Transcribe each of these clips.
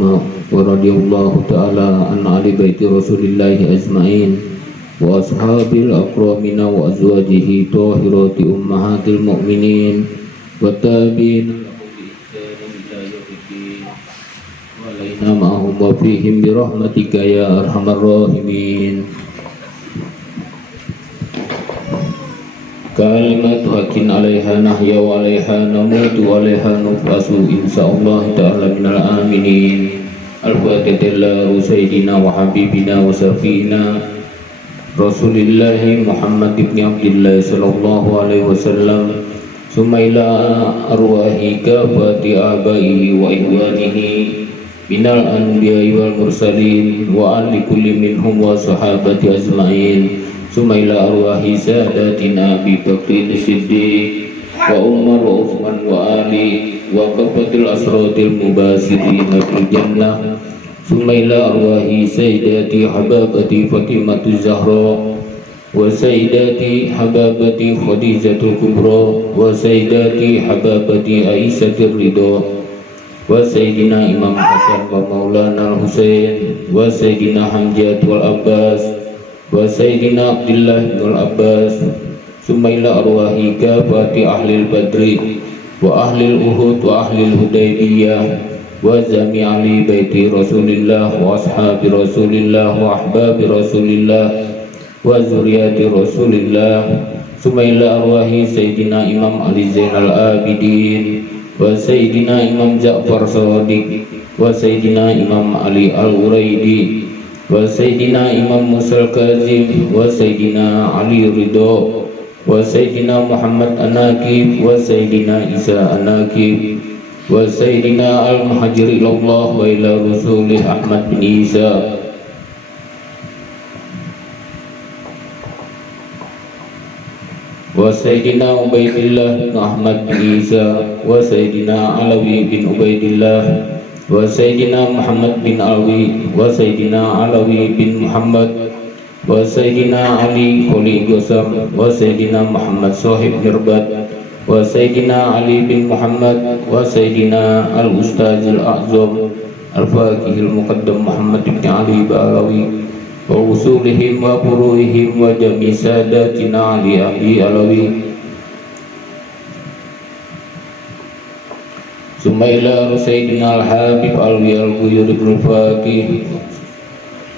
wa radhiyallahu ta'ala an ali baiti Rasulillahi ajma'in wa ashabil akramina wa azwajihi tahirati ummahatil mu'minin wa tabi'in wa alaina ma'ahum wa fihim bi rahmatika ya arhamar rahimin. Kalimatu hakin alaiha nahya wa alaiha namutu wa alaiha nufasu insyaallah ta'ala minal aminin. Al-Fatihah Sayyidina wa Habibina wa Safina Rasulillahi Muhammad ibn Abdillah sallallahu alaihi wasallam. Summa ila arwahi kafati abaihi wa ihwanihi minal anbiya'i wal mursalin wa ali kulli minhum wa sahabati ajma'in. Summa ila arwahi sadatina Abi Bakrin Siddiq wa Umar wa Uthman wa Ali wa kafatil asratil mubasirin fil jannah. Summa ila arwahi sayyidati hababati Fatimatu Zahra wa sayyidati hababati Khadijatul Kubra wa sayyidati hababati Aisyah Ridha wa sayyidina Imam Hasan wa Maulana Al-Husain wa sayyidina Hamzah wal Abbas wa sayyidina Abdullah bin Abbas. Summa ila arwahi kafati ahlil badri wa ahlil uhud wa ahlil hudaybiyah wa jami'ali baiti Rasulillah wa ashabi Rasulillah wa ahbabi Rasulillah wa zuriyati Rasulillah. Summa ila arwahi sayyidina Imam Ali Zainal Abidin wa sayyidina Imam Ja'far Shadiq wa sayyidina Imam Ali Al-Uraidi wa sayyidina Imam Musa Al-Kazim wa sayyidina Ali Ridho wa sayyidina Muhammad An-Nakib wa sayyidina Isa An-Nakib wa sayyidina Al-Muhajir ilallah wa ila Rasulih Ahmad bin Isa wa sayyidina Ubaidillah bin Ahmad bin Isa wa sayyidina Alawi bin Ubaidillah wa sayyidina Muhammad bin Alwi wa sayyidina Alawi bin Muhammad wa sayyidina Ali Kholi Gosam wa sayyidina Muhammad Sohib Nirbat wa sayyidina Ali bin Muhammad wa sayyidina Al-Ustaz Al-A'zam Al-Faqihil Muqaddam Muhammad bin Ali Ba'alawi wa usulihim wa furuhihim wa jami sadatina Ali Alawi. Summa ila sayyidina Al-Habib Alwi Al-Ghuyur ibn Faqih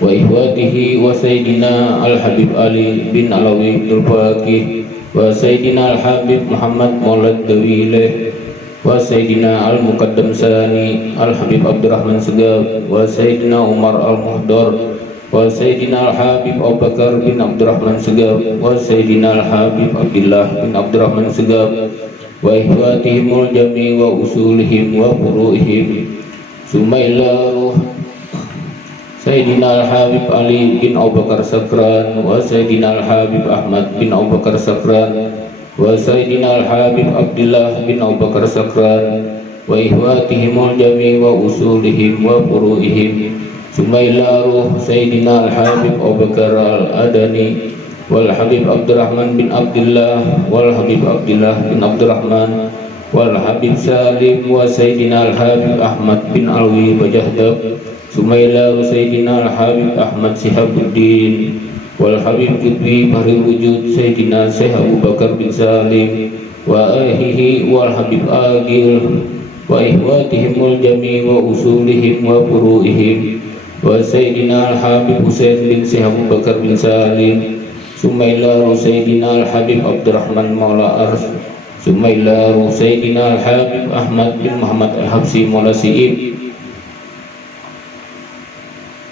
wa ihwatihi wa sayyidina Al-Habib Ali bin Alawi ibn Faqih wa sayyidina Al-Habib Muhammad Maulad Dawileh wa sayyidina Al-Muqaddam Sani Al-Habib Abdurrahman Segab wa sayyidina Umar Al-Muhdar wa sayyidina Al-Habib Abu Bakar bin Abdurrahman Segab wa sayyidina Al-Habib Abdullah bin Abdurrahman Segab wa ihwatihimul jami wa usulihim wa furu'ihim. Summa ila sayyidina Al-Habib Ali bin Abu Bakar Sakran wa sayyidina Al-Habib Ahmad bin Abu Bakar Sakran wa sayyidina Al-Habib Abdullah bin Abu Bakar Sakran wa ihwatihimul jami wa usulihim wa furu'ihim. Summa ila sayyidina Al-Habib Abu Bakar Al-Adani wal Habib Abdurrahman bin Abdullah wal Habib Abdullah bin Abdurrahman wal Habib Salim wa sayyidina Al-Habib Ahmad bin Alwi Bajahdab. Summa ila sayyidina Al-Habib Ahmad Sihabuddin wal Habib Qutbi Bahri Wujud sayyidina Syekh Abu Bakar bin Salim wa ahihi wal Habib Agil wa ihwatihimul jami wa usulihim wa furu'ihim wa sayyidina Al-Habib Husain bin Syekh Abu Bakar bin Salim. Summa ila sayyidina Al-Habib Abdurrahman Maula Ars. Summa ila sayyidina Al-Habib Ahmad bin Muhammad Al-Habsi Maula Si'ib.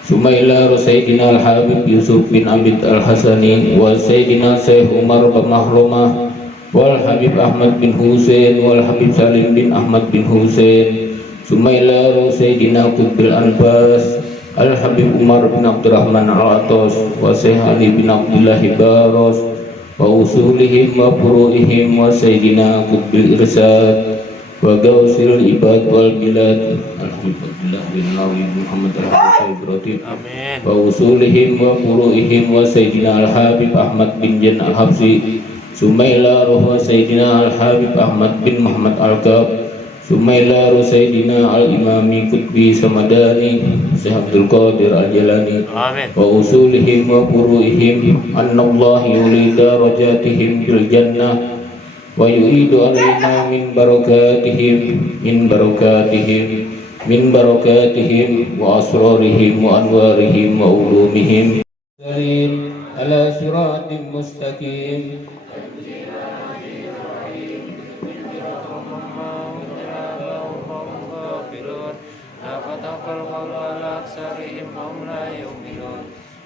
Summa ila sayyidina Al-Habib Yusuf bin Abid Al-Hasani wa sayyidina Syekh Umar bin Mahrumah wal Habib Ahmad bin Husain wal Habib Salim bin Ahmad bin Husain. Summa ila sayyidina Qutbil Anfas Al-Habib Umar bin Abdurrahman Al-Atas wa Syekh Ali bin Abdullah Baros wa usulihim wa furu'ihim wa sayyidina Qutbil Irsad wa Gausil Ibad wal Bilad Al-Habib Abdullah bin Nawi Muhammad Al-Habib Ibrahim wa usulihim wa furu'ihim wa sayyidina Al-Habib Ahmad bin Jan Al-Habsi. Summa ila sayyidina Al-Habib Ahmad bin Muhammad Al-Kab Summa ila Sayyidina al-Imami Qutbi Samadani Syekh Abdul Qadir al-Jalani wa usulihim wa furu'ihim annallahi yuli darajatihim fil jannah wa yu'idu alaina min barakatihim wa asrarihim wa anwarihim wa ulumihim ala siratim mustaqim.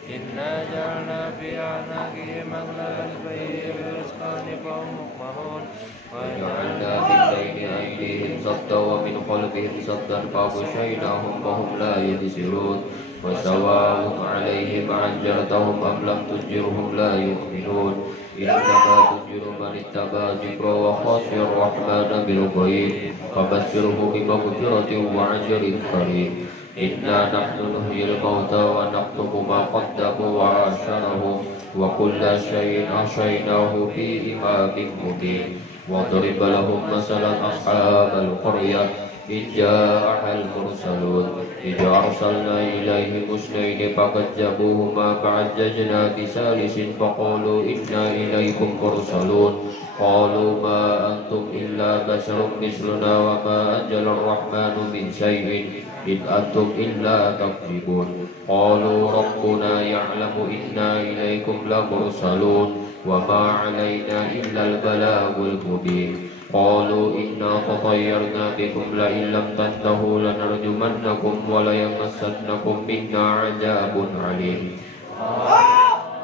Inna ja'alna fi a'naqihim aghlalan fahiyya bil-azqani fahum muqmahun wa ja'alna min bayni aydihim saddan wa min khalfihim saddan faghshaynahum fahum la yubsirun wa sawa'un 'alayhim a'anzartahum am lam tunzirhum la yu'minun innama tunziru man ittaba'a dzikra wa khashiya ar-rahmana bil ghaib fabashshirhu bi maghfiratin wa ajrin karim. Inna nahnu nuhyil mauta wa naktubu ma qaddamu wa asharahum wa kulla syai'in ahsaynahu fi imamin mubin. Wadrib lahum masalan ashabal qaryah idh ja'ahal mursalun idh arsalna ilaihim musnayni fakazzabuhuma fa'azzazna bisalisin faqalu inna ilaikum mursalun qalu ma antum illa basharun misluna wa ma anzala ar-rahmanu min syai'in in antum illa takdzibun qalu rabbuna ya'lamu inna ilaikum lamursalun wa ma 'alaina illa al-balagul mubin qalu inna tatayyarna bikum la in lam tantahu lanarjumannakum wa la yamassannakum minna 'adzabun 'alim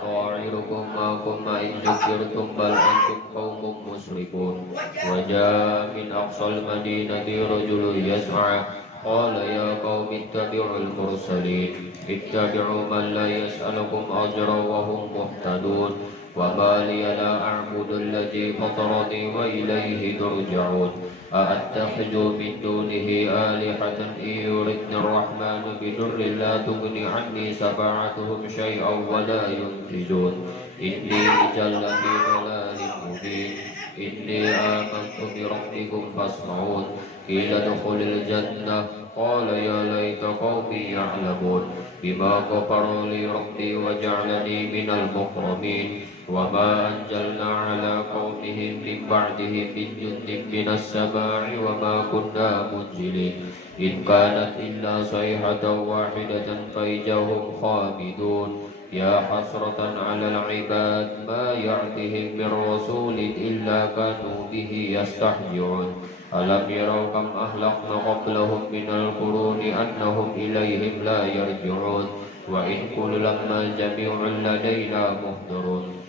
ta'irukum ma'akum ma in dzukirtum bal antum qaumun musrifun wa ja'a min aqsal madinati rajulun yas'a qala ya qaumi ittabi'ul mursalin ittabi'u man la yas'alukum ajran wa hum muhtadun wa ma liya la a'budu alladhi fatarani wa ilayhi turja'un a'attakhidhu min dunihi alihatan in yuridni ar-rahmanu bidurrin la tughni 'anni shafa'atuhum shay'an wa la yuntijun inni jalla fi dhalalin mubin inni amantu bi rabbikum fasma'un qila dukhulil jannah qala ya laita qaumi ya'lamun bima ghafara li rabbi wa ja'alani minal mukramin wa ma anzalna ala qaumihim min ba'dihim min jundin minas sama'i wa ma kunna munzilin in kanat illa sayhatan wahidatan fa idahum khamidun ya hasratan 'alal 'ibad ma ya'tihim min rasulin illa kanu bihi yastahzi'un alam yarau kam ahlakna qablahum minal quruni annahum ilayhim la yarji'un wa in kullu lamma jami'un ladaina muhdarun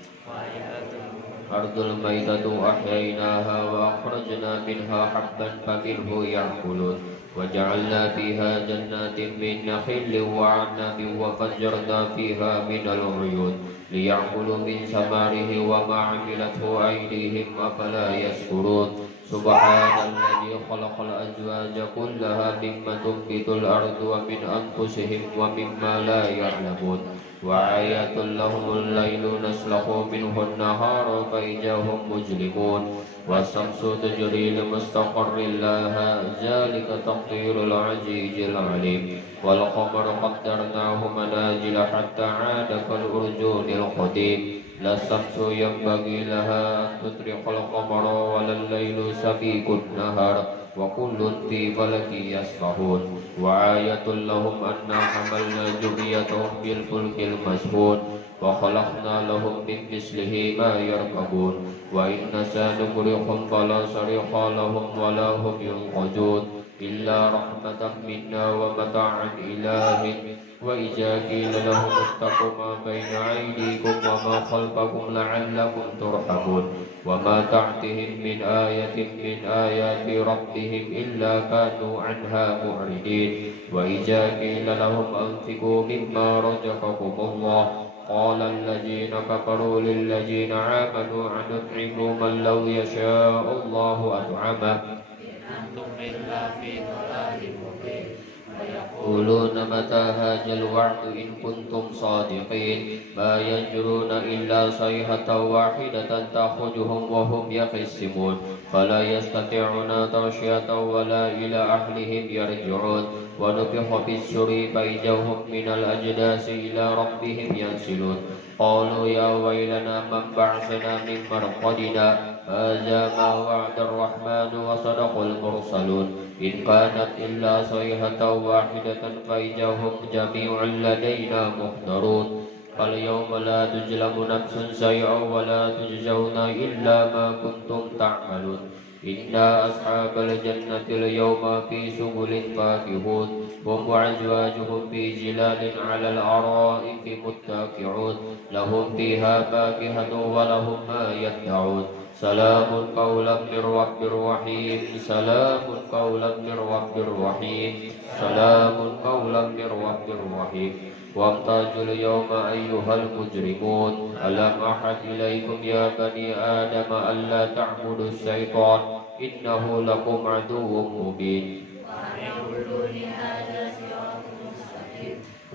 ardul maitatu ahyaynaha wa akhrajna minha habban faminhu ya'kulun wa ja'alna fiha jannatin min nakhilin wa 'anabin wa fajjarna fiha minal 'uyun liya'kulu min samarihi wa ma 'amilathu aydihim afala yashkurun subhanalladzi khalaqal azwaja kullaha mimma tunbitul ardu wa min anfusihim wa mimma la ya'lamun wa ayatul lahumul lailu naslakhu minhun nahara fa idahum mujlimun wasamsu tajri li mustaqarrin laha zalika taqdirul azizil alim wal qamara qaddarnahu manazila hatta 'ada kal urjunil qadim la samsu yanbaghi laha an tudrikal qamara walal lailu sabiqun nahar wa kullun fi falakin yasbahun wa ayatul lahum anna hamalna dzurriyyatahum bil fulkil mashhun wa khalaqna lahum min mislihi ma yarkabun wa inna sanuqrihum fala sariqa lahum wa la hum yunqadun illa rahmatan minna wa mata'an ilahin wa idza qila lahum ittaqu ma baina aydikum wa ma khalfakum la'allakum turhamun wa ma ta'tihim min ayatin min ayati rabbihim illa kanu anha mu'ridin wa idza qila lahum anfiqu mimma razaqakumullah qala alladhina kafaru lil ladzina amanu anut'imu man law yasha'u Allahu at'ama antum illa fi dhalalin mubin يقولون متى هذا الوعد إن كنتم صادقين ما ينظرون إلا صيحة واحدة تأخذهم وهم يخصمون فلا يستطيعون توصية ولا إلى أهلهم يرجعون ونفخ في السور فإذا هم من الأجداث إلى ربهم ينسلون قالوا يا ويلنا من بعثنا من مرقدنا هذا ما وعد الرحمن وصدق المرسلون إن كانت إلا صيحة واحدة فإذا هم جميع لدينا محضرون فاليوم لا تظلم نفس شيئا ولا تجزون إلا ما كنتم تعملون إن أصحاب الجنة اليوم في سبل فاكهون هم وأزواجهم في ظلال على الأرائك متكئون لهم فيها فاكهة ولهم ما يدعون سلام قولا من رب رحيم سلام قولا من رب رحيم سلام قولا من رب رحيم وامتازوا اليوم أيها المجرمون ألم أحد إليكم يا بني آدم ألا تعبدوا الشيطان إنه لكم عدو مبين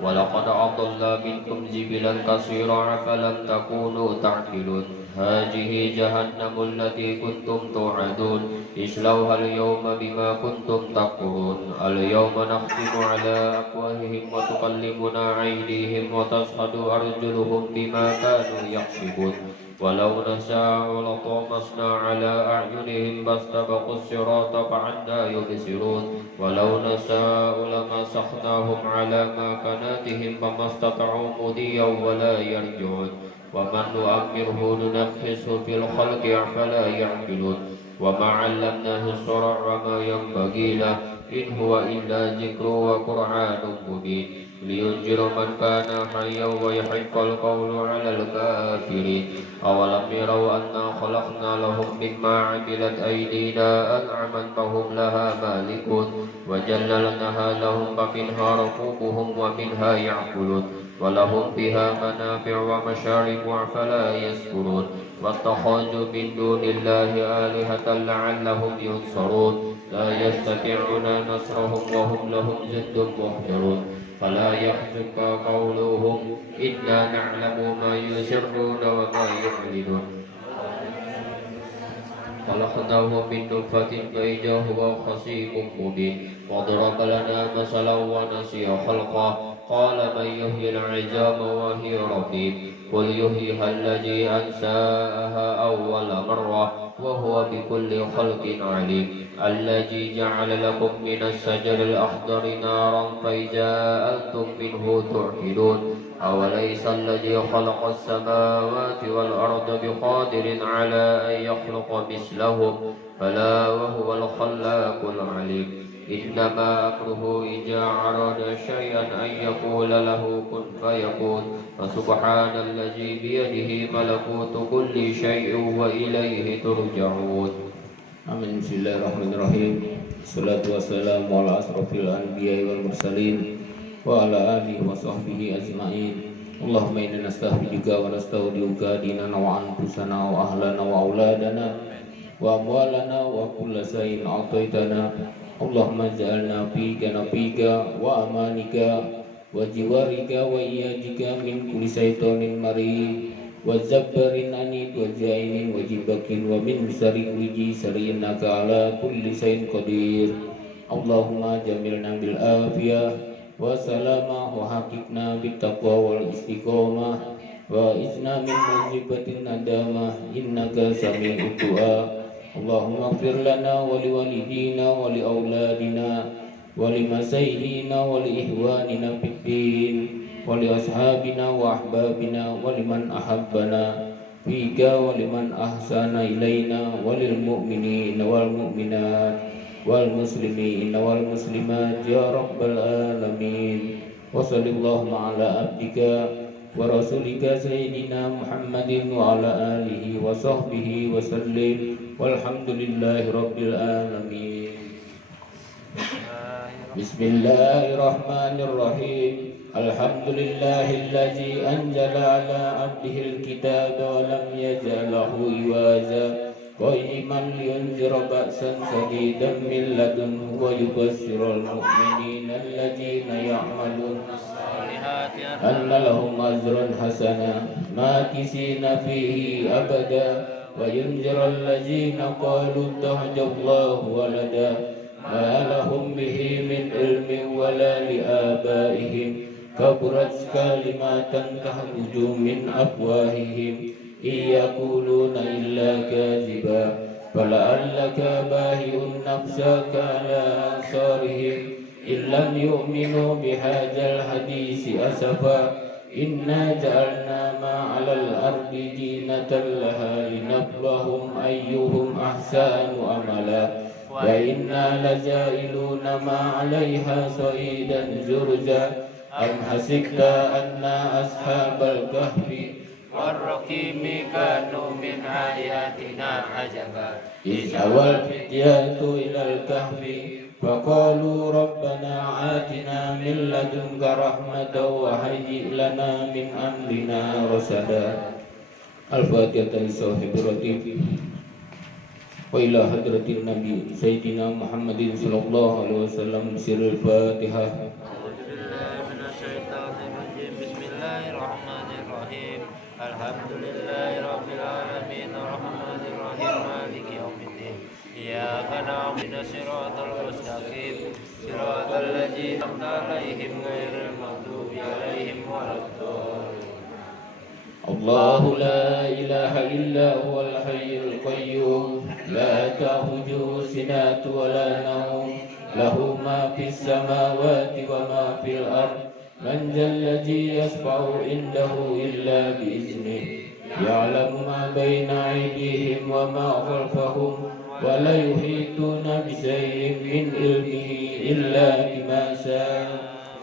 ولقد أضل منكم جبلا كثيرا فلم تكونوا تعقلون هذه جهنم التي كنتم توعدون اصلوها اليوم بما كنتم تكفرون اليوم نختم على أفواههم وتكلمنا أيديهم وتشهد أرجلهم بما كانوا يكسبون ولو نشاء لطمسنا على أعينهم فاستبقوا الصراط فعنا يبصرون ولو نشاء لمسخناهم على مكاناتهم فما استطاعوا مضيا ولا يرجعون ومن نؤمره ننفسه في الخلق أفلا يعقلون وما علمناه الشرع وما ينبغي له إن هو إلا ذكر وقرآن مبين لينذر من كان حيا ويحق القول على الكافرين أولم يروا أنا خلقنا لهم مما عملت أيدينا أنعاما فهم لها مالكون وجللناها لهم فمنها ركوبهم ومنها يأكلون ولهم فيها منافع ومشارب أفلا يشكرون واتخذوا من دون الله آلهة لعلهم ينصرون لا يستطيعون نصرهم وهم لهم جند محضرون فلا يحزنك قولهم إنا نعلم ما يسرون وما يعلنون خلقناه من نطفة فإذا هو خصيم مبين وضرب لنا مثلا ونسي خلقه قال من يحيي العظام وهي رميم قل يحييها الذي أنشأها أول مرة وهو بكل خلق عليم الذي جعل لكم من الشجر الأخضر نارا فإذا أنتم منه توقدون أوليس الذي خلق السماوات والأرض بقادر على أن يخلق مثلهم بلى وهو الخلاق العليم إنما أمره إذا أراد شيئا أن يقول له كن فيكون فسبحان الذي بيده ملكوت كل شيء وإليه ترجعون Amin. Bismillahirrahmanirrahim. Assalatu wassalamu ala asrafil anbiya'i wal mursalin wa ala alihi wa sahbihi ajma'in. Allahumma inna nasta'fiduka wa nasta'udiuka dinana wa anfusana wa ahlana wa auladana wa amwalana wa kulla sayin a'taitana. Allahumma ja'alna fika nafika wa amanika wa jiwarika wa iyajika min kulli syaitanir marid wa zabbarin anid wa jainin wa jibakin wa min syarri wiji innaka ala kulli syai'in qadir. Allahumma jamilna bil afiyah wa salama wa haqiqna bit taqwa wal istiqomah wa izna min musibatin nadamah innaka sami'ud du'a. Allahumma ighfir lana wa li walidina wa li auladina wa li masaihina wa li ihwanina fid din wa li ashabina wa ahbabina wa liman ahabbana fika wa liman ahsana ilaina wa lil mu'minina wal mu'minat wal muslimina wal muslimat ya rabbal alamin. Wa sallallahu ala abdika wa rasulika sayyidina Muhammadin wa ala alihi wa sahbihi wa sallim walhamdulillahi rabbil alamin. Bismillahirrahmanirrahim. Alhamdulillahillazi anzala ala abdihil kitaba wa lam yaj'al lahu iwaza qayyiman liyunzira ba'san shadidan min ladunhu wa yubashshiral mu'minina allazina ya'maluna as-solihati anna lahum ajran hasana makisina fihi abada وينذر الذين قالوا اتخذ الله ولدا ما لهم به من علم ولا لآبائهم كبرت كلمة تخرج من أفواههم إن يقولون إلا كاذبا فلعلك باهئ نفسك على آثارهم إن لم يؤمنوا بهذا الحديث أسفا إنا جعلنا ما على الأرض زينة لها لنبلوهم أيهم أحسن عملا وإنا لجاعلون ما عليها صعيدا جرزا أم حسبت أن أصحاب الكهف والرقيم كانوا من آياتنا عجبا إذ أوى الفتية إلى الكهف فقالوا ربنا آتنا من لدنك رحمة وهيئ لنا من أمرنا رشدا. الفاتحة لصاحب الرتيب وإلى حضرة النبي سيدنا محمد صلى الله عليه وسلم سر الفاتحة. Bismillahirrahmanirrahim. Alhamdulillahirabbil alamin arrahmanir rahim maliki yaumiddin. Iyyaka na'budu shiratal mustaqim shiratal ladzina an'amta 'alaihim ghairil maghdubi 'alaihim waladdallin. الله لا إله إلا هو الحي القيوم لا تأخذه سنة ولا نوم له ما في السماوات وما في الأرض من ذا الذي يشفع عنده إلا بإذنه يعلم ما بين أيديهم وما خلفهم ولا يحيطون بشيء من علمه إلا بما شاء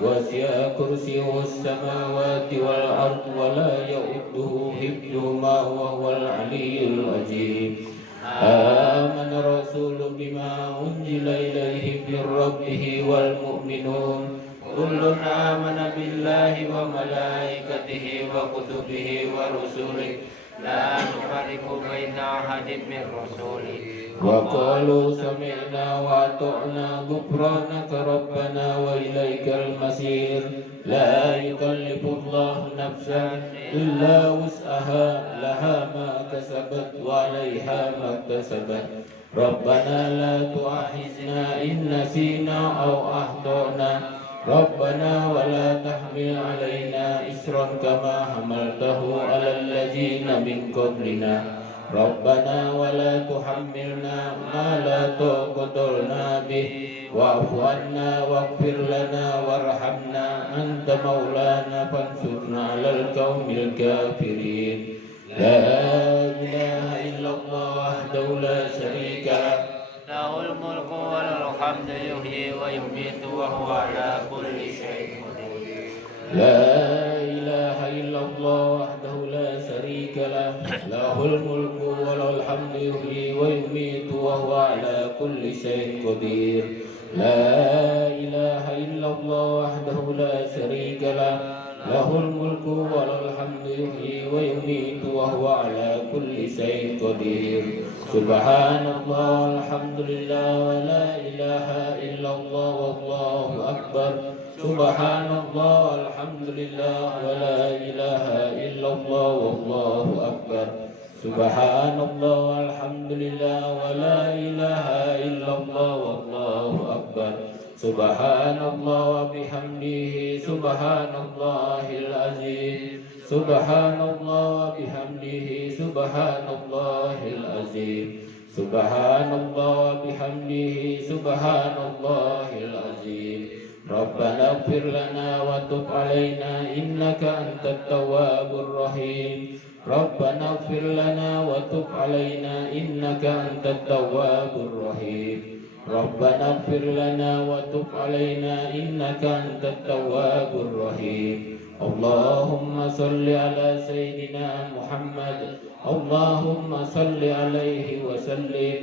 وسع كرسيه السماوات والأرض ولا يؤوده حفظهما وهو العلي العظيم. آمن الرسول بما أنزل إليه من ربه والمؤمنون كل آمن بالله وملائكته وكتبه ورسله لا نفرق بين أحد من رسله وقالوا سمعنا وأطعنا غفرانك ربنا وإليك المصير. لا يكلف الله نفسا إلا وسعها لها ما كسبت وعليها ما اكتسبت ربنا لا تؤاخذنا إن نسينا أو أخطأنا ربنا ولا تحمل علينا إصرا كما حملته على الذين من قبلنا ربنا ولا تحملنا ما لا طاقة لنا به واعف عنا واغفر لنا وارحمنا أنت مولانا فانصرنا على القوم الكافرين. لا إله إلا الله وحده لا شريك له له الملك وله الحمد يحيي ويميت وهو على كل شيء قدير. لا إله إلا الله وحده لا شريك له له الملك وله الحمد يحيي ويميت وهو على كل شيء قدير. لا إله إلا الله وحده لا شريك له له الملك وله الحمد يحيي ويميت وهو على كل شيء قدير. سبحان الله الحمد لله ولا إله إلا الله والله أكبر. سبحان الله الحمد لله ولا إله إلا الله والله أكبر. سبحان الله الحمد لله ولا إله إلا الله والله أكبر. سبحان الله وبحمده سبحان الله العظيم. سبحان الله وبحمده سبحان الله العظيم. سبحان الله وبحمده سبحان الله العظيم. ربنا اغفر لنا وتب علينا إنك أنت التواب الرحيم. ربنا اغفر لنا وتب علينا إنك أنت التواب الرحيم. ربنا اغفر لنا وتب علينا إنك أنت التواب الرحيم. اللهم صل على سيدنا محمد. اللهم صل عليه وسلم.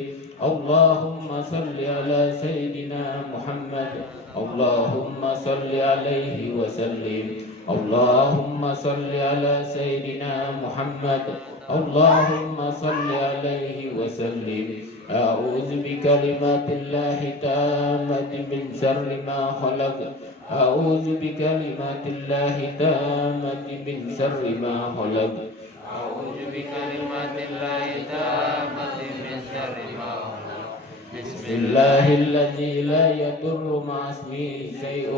اللهم صل على سيدنا محمد. اللهم صل عليه وسلم. اللهم صل على سيدنا محمد. اللهم صل عليه وسلم. أعوذ بكلمات الله التامة من شر ما خلق. أعوذ بكلمات الله التامة من شر ما خلق. أعوذ بكلمات الله التامة من شر ما خلق. بسم الله الذي لا يضر مع اسمه شيء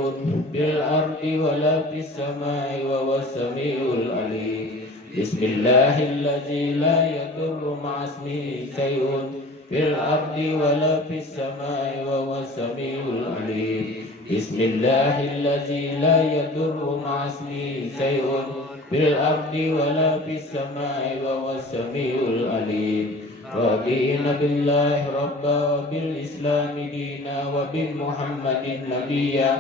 في الأرض ولا في السماء وهو السميع العليم. بسم الله الذي لا يضر مع اسمه شيء في الأرض ولا في السماء وهو السميع العليم. بسم الله الذي لا يضر مع اسمه شيء في الأرض ولا في السماء وهو السميع العليم. رضينا بالله ربا وبالإسلام دينا وبمحمد نبيا.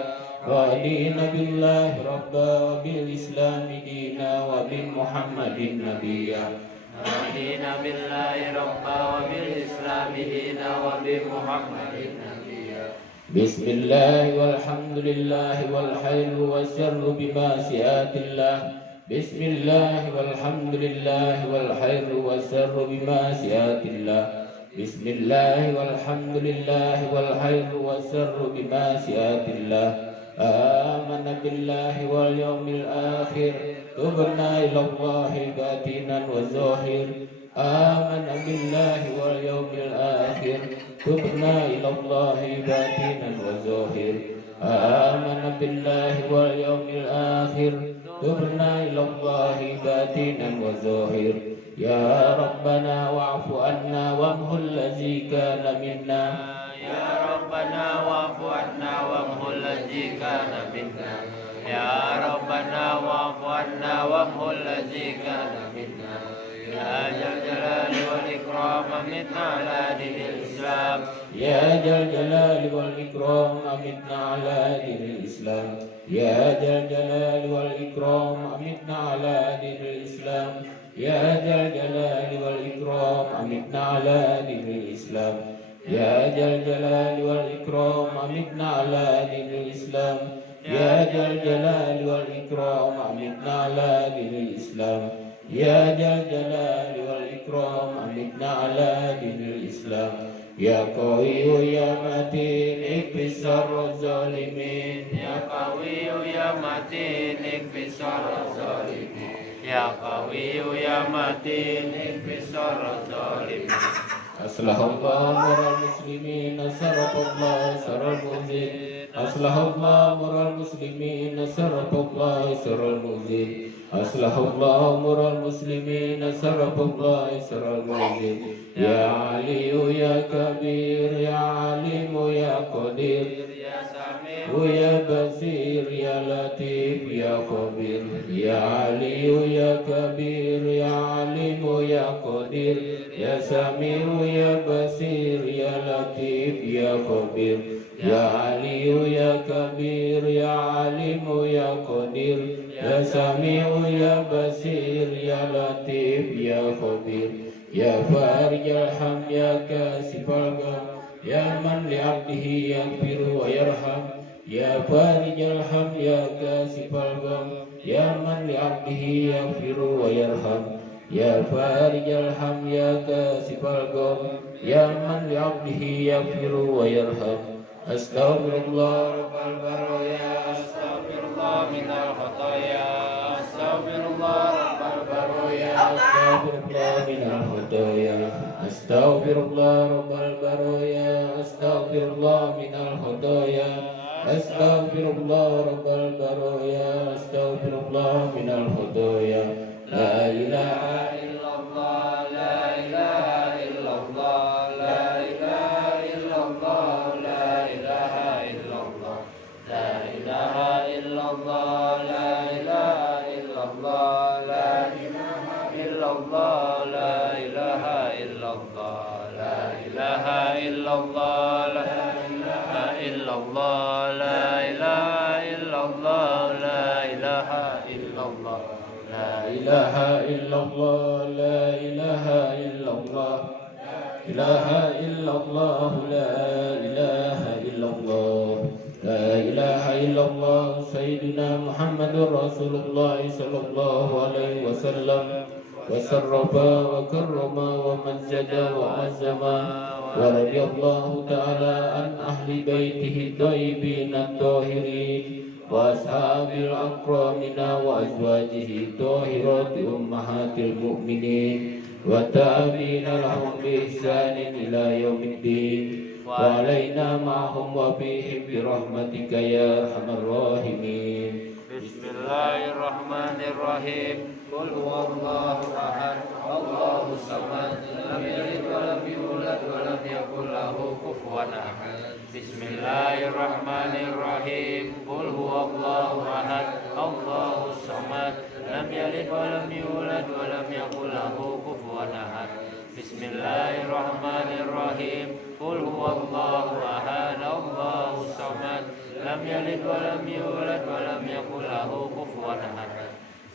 رضينا بالله ربا وبالإسلام دينا وبمحمد نبيا. رضينا بالله ربا وبالإسلام دينا وبمحمد نبيا. بسم الله والحمد لله والخير والشر بمشيئة الله. بسم الله والحمد لله والخير والشر بمشيئة الله. بسم الله والحمد لله والخير والشر بمشيئة الله. آمنا بالله واليوم الآخر تبنا إلى الله باطنا وظاهر. آمنا بالله واليوم الآخر تبنا إلى الله باطنا وظاهر. آمنا بالله واليوم الآخر تبنا إلى الله باطنا وظاهر. يا ربنا واعف عنا وامحو الذي كان منا. يا ربنا واعف عنا وامحو الذي كان منا. يا ربنا واعف عنا وامحو الذي كان منا. يا ذا الجلال والإكرام أمتنا على دين الإسلام. يا ذا الجلال والإكرام أمتنا على دين الإسلام. يا ذا الجلال والإكرام أمتنا على دين الإسلام. يا ذا الجلال والإكرام أمتنا على دين الإسلام. يا ذا الجلال والإكرام أمتنا على دين الإسلام. يا ذا الجلال والإكرام أمتنا على دين الإسلام. يا ذا الجلال والإكرام أمتنا على دين الإسلام. يا قوي يا متين اكفي شر الظالمين. يا قوي يا متين اكفي شر الظالمين. يا قوي يا متين اكفي شر الظالمين. أصلح الله أمر المسلمين صرف الله شر المؤذين. أصلح الله أمر المسلمين صرف الله شر المؤذين. أصلح الله أمر المسلمين صرف الله شر المؤذين. يا علي يا كبير يا عليم يا قدير يا سميع يا بصير يا لطيف يا خبير. يا علي يا كبير يا عليم يا قدير يا سميع يا بصير يا لطيف يا خبير. يا علي يا كبير يا عليم يا قدير يا سميع يا بصير يا لطيف يا خبير. يا فارج الهم يا كاشف الغم يا من لعبده يغفر ويرحم. يا فارج الهم يا كاشف الغم يا من لعبده يغفر ويرحم. يا فارج الهم يا كاشف الغم يا من لعبده يغفر ويرحم. أستغفر الله رب البرايا. أستغفر الله من الخطايا. أستغفر الله رب البرايا. أستغفر الله من الخطايا. أستغفر الله رب البرايا. أستغفر الله من الخطايا. أستغفر الله رب البرايا. أستغفر الله من الخطايا. لا إله إلا الله. لا إله إلا الله. لا إله إلا الله. لا إله إلا الله. لا إله إلا الله. لا إله إلا الله. لا إله إلا الله. لا إله إلا الله. لا إله إلا الله. لا إله إلا الله. لا إله إلا الله. لا إله إلا الله. لا إله إلا الله. لا إله إلا الله. إله إلا الله. لا إله إلا الله. لا إله إلا الله. سيدنا محمد رسول الله صلى الله عليه وسلم وشرف وكرم ومجد وعزم. ورضي الله تعالى عن أهل بيته الطيبين الطاهرين وأصحاب الأكرمين وأزواجه الطاهرات أمهات المؤمنين والتابعين لهم بإحسان إلى يوم الدين وعلينا معهم وفيهم برحمتك يا أرحم الراحمين. بسم الله الرحمن الرحيم. قل هو الله أحد الله الصمد لم يلد ولم يولد ولم يكن له كفوا أحد. بسم الله الرحمن الرحيم. قل هو الله أحد الله الصمد لم يلد ولم يولد ولم يكن له كفوا أحد. بسم الله الرحمن الرحيم. قل هو الله أحد الله الصمد لم يلد ولم يولد ولم يكن له كفوا أحد.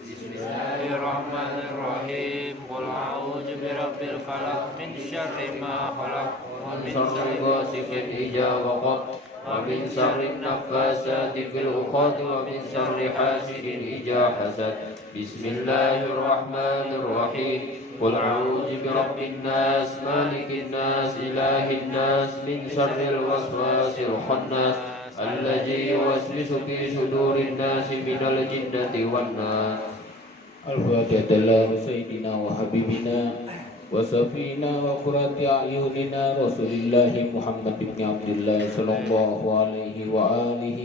بسم الله الرحمن الرحيم. قل أعوذ برب الفلق من شر ما خلق ومن شر غاسق إذا وقب ومن شر النفاثات في العقد ومن شر حاسد إذا حسد. بسم الله الرحمن الرحيم. قل أعوذ برب الناس مالك الناس إله الناس من شر الوسواس الخناس الذي يوسوس في صدور الناس من الجنة والناس. الفاتحة على سيدنا وحبيبنا وسفينا وقرة أعيننا رسول الله محمد بن عبد الله صلى الله عليه وآله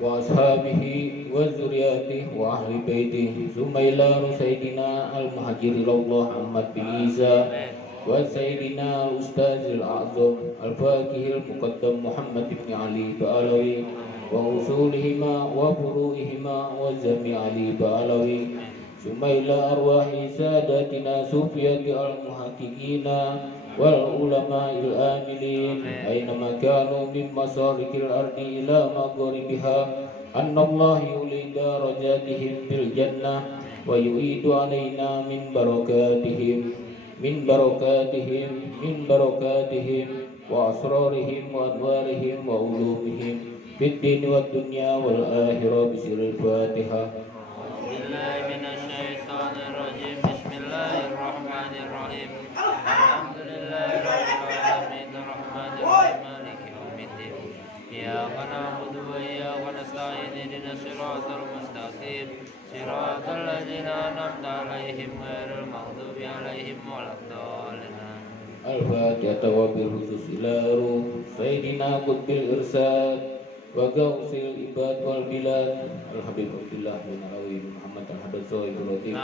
وأصحابه وذرياته وأهل بيته ثم إلى سيدنا المهاجر الله محمد بن عيسى وسيدنا الأستاذ الأعظم الفاكه المقدم محمد بن علي بألوي وأصولهما وفروعهما وجميع علي بألوي ثم إلى أرواح ساداتنا صوفية المحققين والعلماء الآملين أينما كانوا من مشارق الأرض إلى مغاربها أن الله يولي درجاتهم في الجنة ويعيد علينا من بركاتهم وأسرارهم وأنوارهم وعلومهم في الدين والدنيا والآخرة بسر الفاتحة. أعوذ بالله من الشيطان الرجيم. بسم الله الرحمن الرحيم. الحمد لله رب العالمين الرحمن الرحيم مالك يوم الدين إياك نعبد وإياك نستعين اهدنا الصراط المستقيم صراط الذين أنعمت عليهم غير المغضوب عليهم ولا الضالين. الفاتحة وبالخصوص إلى روح سيدنا قطب الإرشاد وغوث العباد والبلاد الحبيب عبد الله بن علوي بن محمد الحدث صاحب اللطيف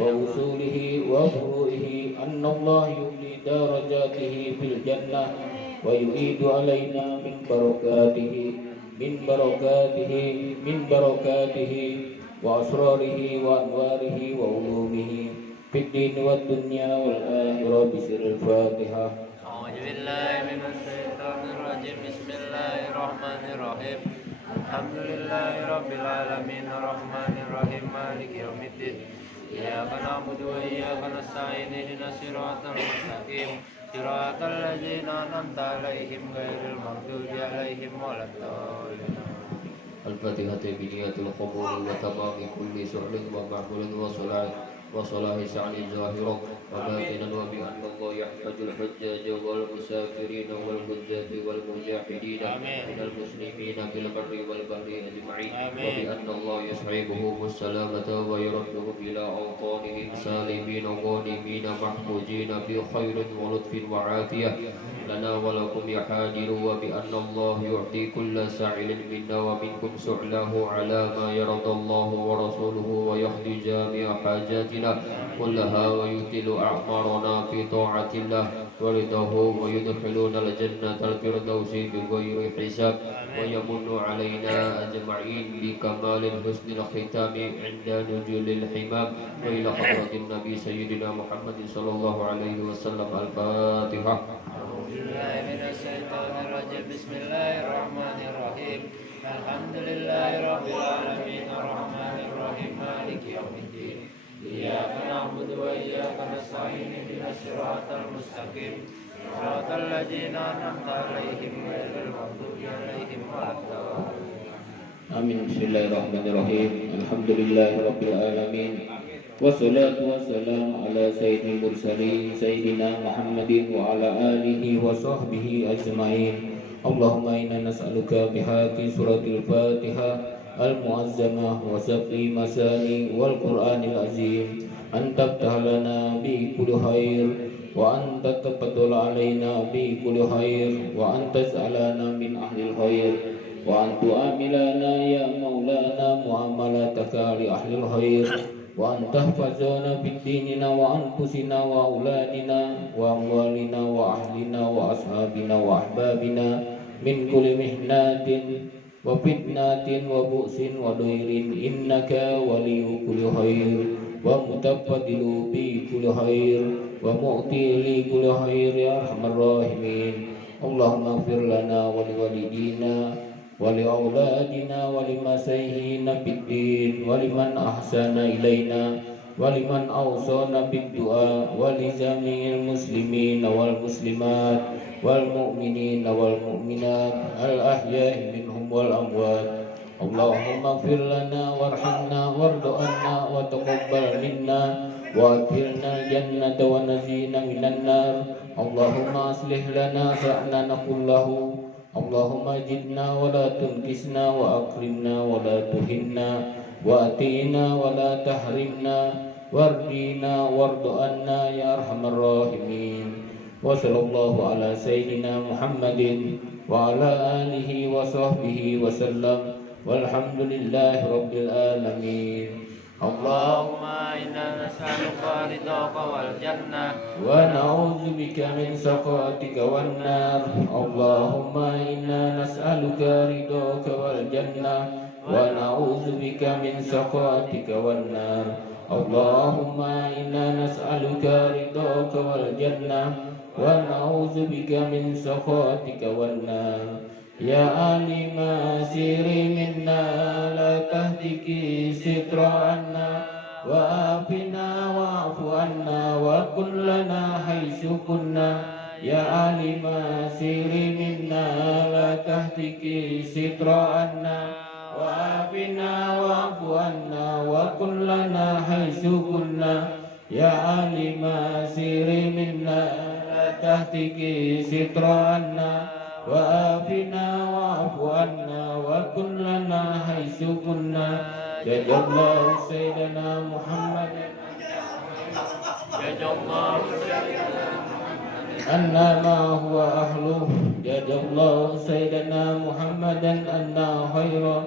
ووصوله وفروعه أن الله يولي درجاته في الجنة ويعيد علينا من بركاته وأسراره وأنواره وعلومه في الدين والدنيا والآخرة بسر الفاتحة. أعوذ بالله من الشيطان الرجيم. بسم الله الرحمن الرحيم. الحمد لله رب العالمين الرحمن الرحيم مالك يوم الدين إياك نعبد وإياك نستعين اهدنا الصراط المستقيم صراط الذين أنعمت عليهم غير المغضوب عليهم ولا الضالين. الفاتحة بنية القبول وتمام كل سؤل ومعقول وصلاح شأن ظاهرا وباطنا وبأن الله يحفظ الحجاج والمسافرين والحجاج والمجاهدين من المسلمين في البر والبحر أجمعين وبأن الله يصحبهم السلامة ويردهم إلى أوطانهم سالمين غانمين محفوظين بخير ولطف وعافية لنا ولكم يحاجر وبأن الله يعطي كل سائل منا ومنكم سؤله على ما يرضى الله ورسوله ويقضي جميع حاجاتنا كلها ويطيل أعمارنا في طاعة الله ورضاه ويدخلون الجنة الفردوس بغير حساب ويمن علينا أجمعين بكمال حسن الختام عند نزول الحمام وإلى حضرة النبي سيدنا محمد صلى الله عليه وسلم. الفاتحة. أعوذ بالله من الشيطان الرجيم. بسم الله الرحمن الرحيم. الحمد لله رب العالمين الرحمن الرحيم مالك يوم الدين إياك نعبد وإياك نستعين اهدنا الصراط المستقيم صراط الذين أنعمت عليهم غير المغضوب عليهم ولا الضالين. آمين. بسم الله الرحمن الرحيم. الحمد لله رب العالمين والصلاة والسلام على سيد المرسلين سيدنا محمد وعلى آله وصحبه أجمعين اللهم إنا نسألك بحق سورة الفاتحة المعظمة وسقي مساني والقرآن العظيم أن تفتح لنا بكل خير وأن تتفضل علينا بكل خير وأن تجعلنا من أهل الخير وأن تعاملنا يا مولانا معاملتك لأهل الخير وأن تحفظنا في ديننا وأنفسنا وأولادنا وأموالنا وأهلنا وأصحابنا وأحبابنا من كل محنة وفتنة وبؤس وضير إنك ولي كل خير ومتفضل بكل خير ومؤتي لكل خير يا أرحم الراحمين اللهم اغفر لنا ولوالدينا ولأولادنا ولمسيحنا في الدين ولمن أحسن إلينا ولمن أوصانا بالدعاء ولجميع المسلمين والمسلمات والمؤمنين والمؤمنات الأحياء منهم والأموات اللهم اغفر لنا وارحمنا وارض عنا وتقبل منا وادخلنا الجنة ونجينا من النار اللهم أصلح لنا شأننا كله اللهم اجدنا ولا تنكسنا وأكرمنا ولا تهنا وأتينا ولا تحرمنا وارضينا وارض عنا يا أرحم الراحمين وصلى الله على سيدنا محمد وعلى آله وصحبه وسلم والحمد لله رب العالمين اللهم إنا نسألك رضاك والجنة ونعوذ بك من سخطك والنار اللهم إنا نسألك رضاك والجنة ونعوذ بك من سخطك والنار اللهم إنا نسألك رضاك والجنة ونعوذ بك من سخطك والنار يا عالم سيري منا لا تهتك ستر عنا وآفنا واعف عنا وكن لنا حيث كنا يا عالم سيري منا لا تهتك ستر عنا وآفنا واعف عنا وكن لنا حيث كنا يا عالم سيري منا لا تهتك ستر عنا وآفنا واعف عنا وكن لنا حيث كنا جزا الله سيدنا محمد جزا الله أن ما هو أهله جزا الله سيدنا محمدا أن خيرا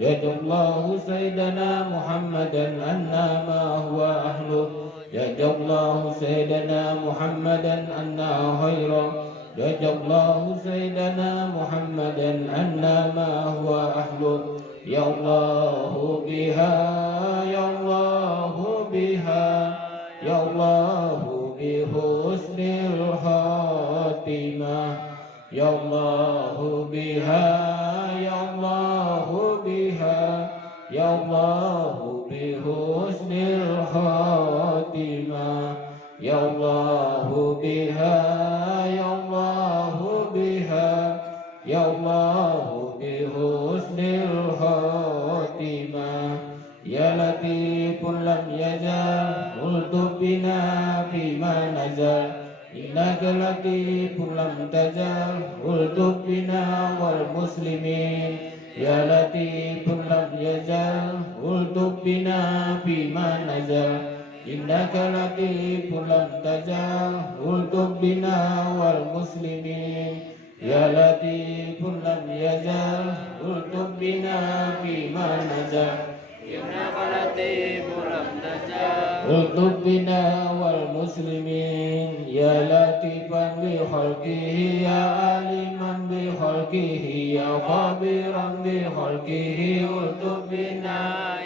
جزا الله سيدنا محمدا أن ما هو أهله جزا الله سيدنا محمدا أن خيرا جزا الله سيدنا محمدا أن ما هو أهله يا الله بها يا الله بها يا الله بحسن الخاتمة يا الله بها يا الله بها يا الله بحسن الخاتمة يا الله بها يا الله بها يا الله بحسن الخاتمة يا لطيف لم يزل قلت بنا فيما نزل إنك لطيف لم تزل قلت بنا والمسلمين يا لطيف لم يزل قلت بنا فيما نزل إنك لطيف لم تزل قلت بنا والمسلمين يا لطيف لم يزل قلت بنا فيما نزل إنك لطيف لم تزل قلت بنا والمسلمين يا لطيفا بخلقه يا عالما بخلقه يا خبيرا بخلقه قلت بنا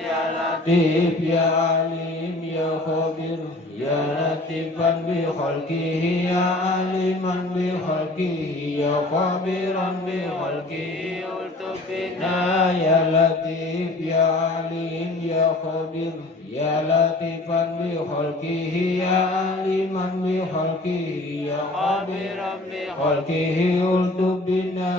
يا لطيف يا عليم يا خبير يا لطيفا بخلقه يا عالما بخلقه يا خبيرا بخلقه قلت بنا يا لطيف يا عليم يا خبير يا لطيفا بخلقه يا عالما بخلقه يا خبيرا بخلقه قلت بنا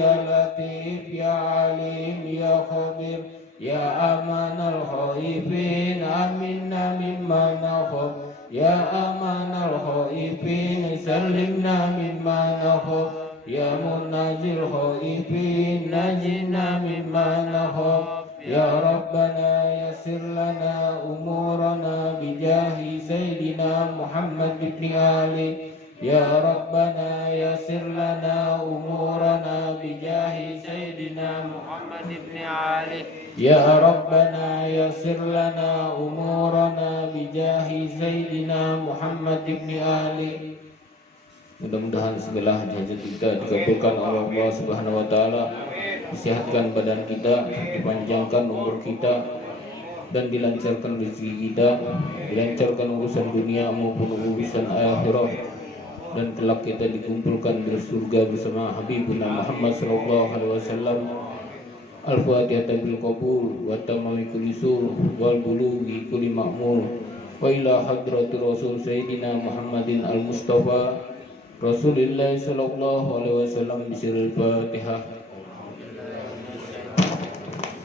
يا لطيف يا عليم يا خبير يا أمان الخائفين أمنا مما نخاف يا أمان الخائفين سلمنا مما نخاف يا منازل الخائفين نجنا مما نخاف يا ربنا يسر لنا أمورنا بجاه سيدنا محمد بن علي يا ربنا يسر لنا أمورنا بجاه سيدنا محمد بن علي يا ربنا يسر لنا أمورنا بجاه سيدنا محمد بن علي. Mudah-mudahan segala hajat kita dikabulkan oleh Allah Subhanahu wa taala. Disehatkan badan kita, dipanjangkan umur kita, dan dilancarkan rezeki kita, dilancarkan urusan dunia maupun urusan akhirat, dan kelak kita dikumpulkan di surga bersama Habibuna Muhammad sallallahu alaihi wasallam. Al-Fatihah bil qabul wa tamami kulli sur wal bulughi kulli ma'mur wa ila hadratir rasul sayyidina Muhammadin al-Mustafa Rasulullah sallallahu alaihi wasallam bisirul Fatihah.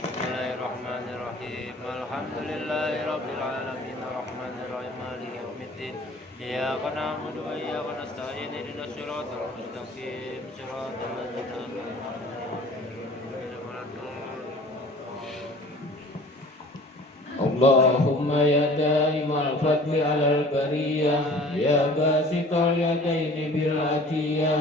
Bismillahirrahmanirrahim. Alhamdulillahi rabbil alamin arrahmanir rahim maliki yaumiddin. Iyyaka na'budu wa iyyaka nasta'in ihdinas siratal mustaqim siratal ladzina an'amta اللهم يا دائم الفضل على البرية يا باسط اليدين بالعطية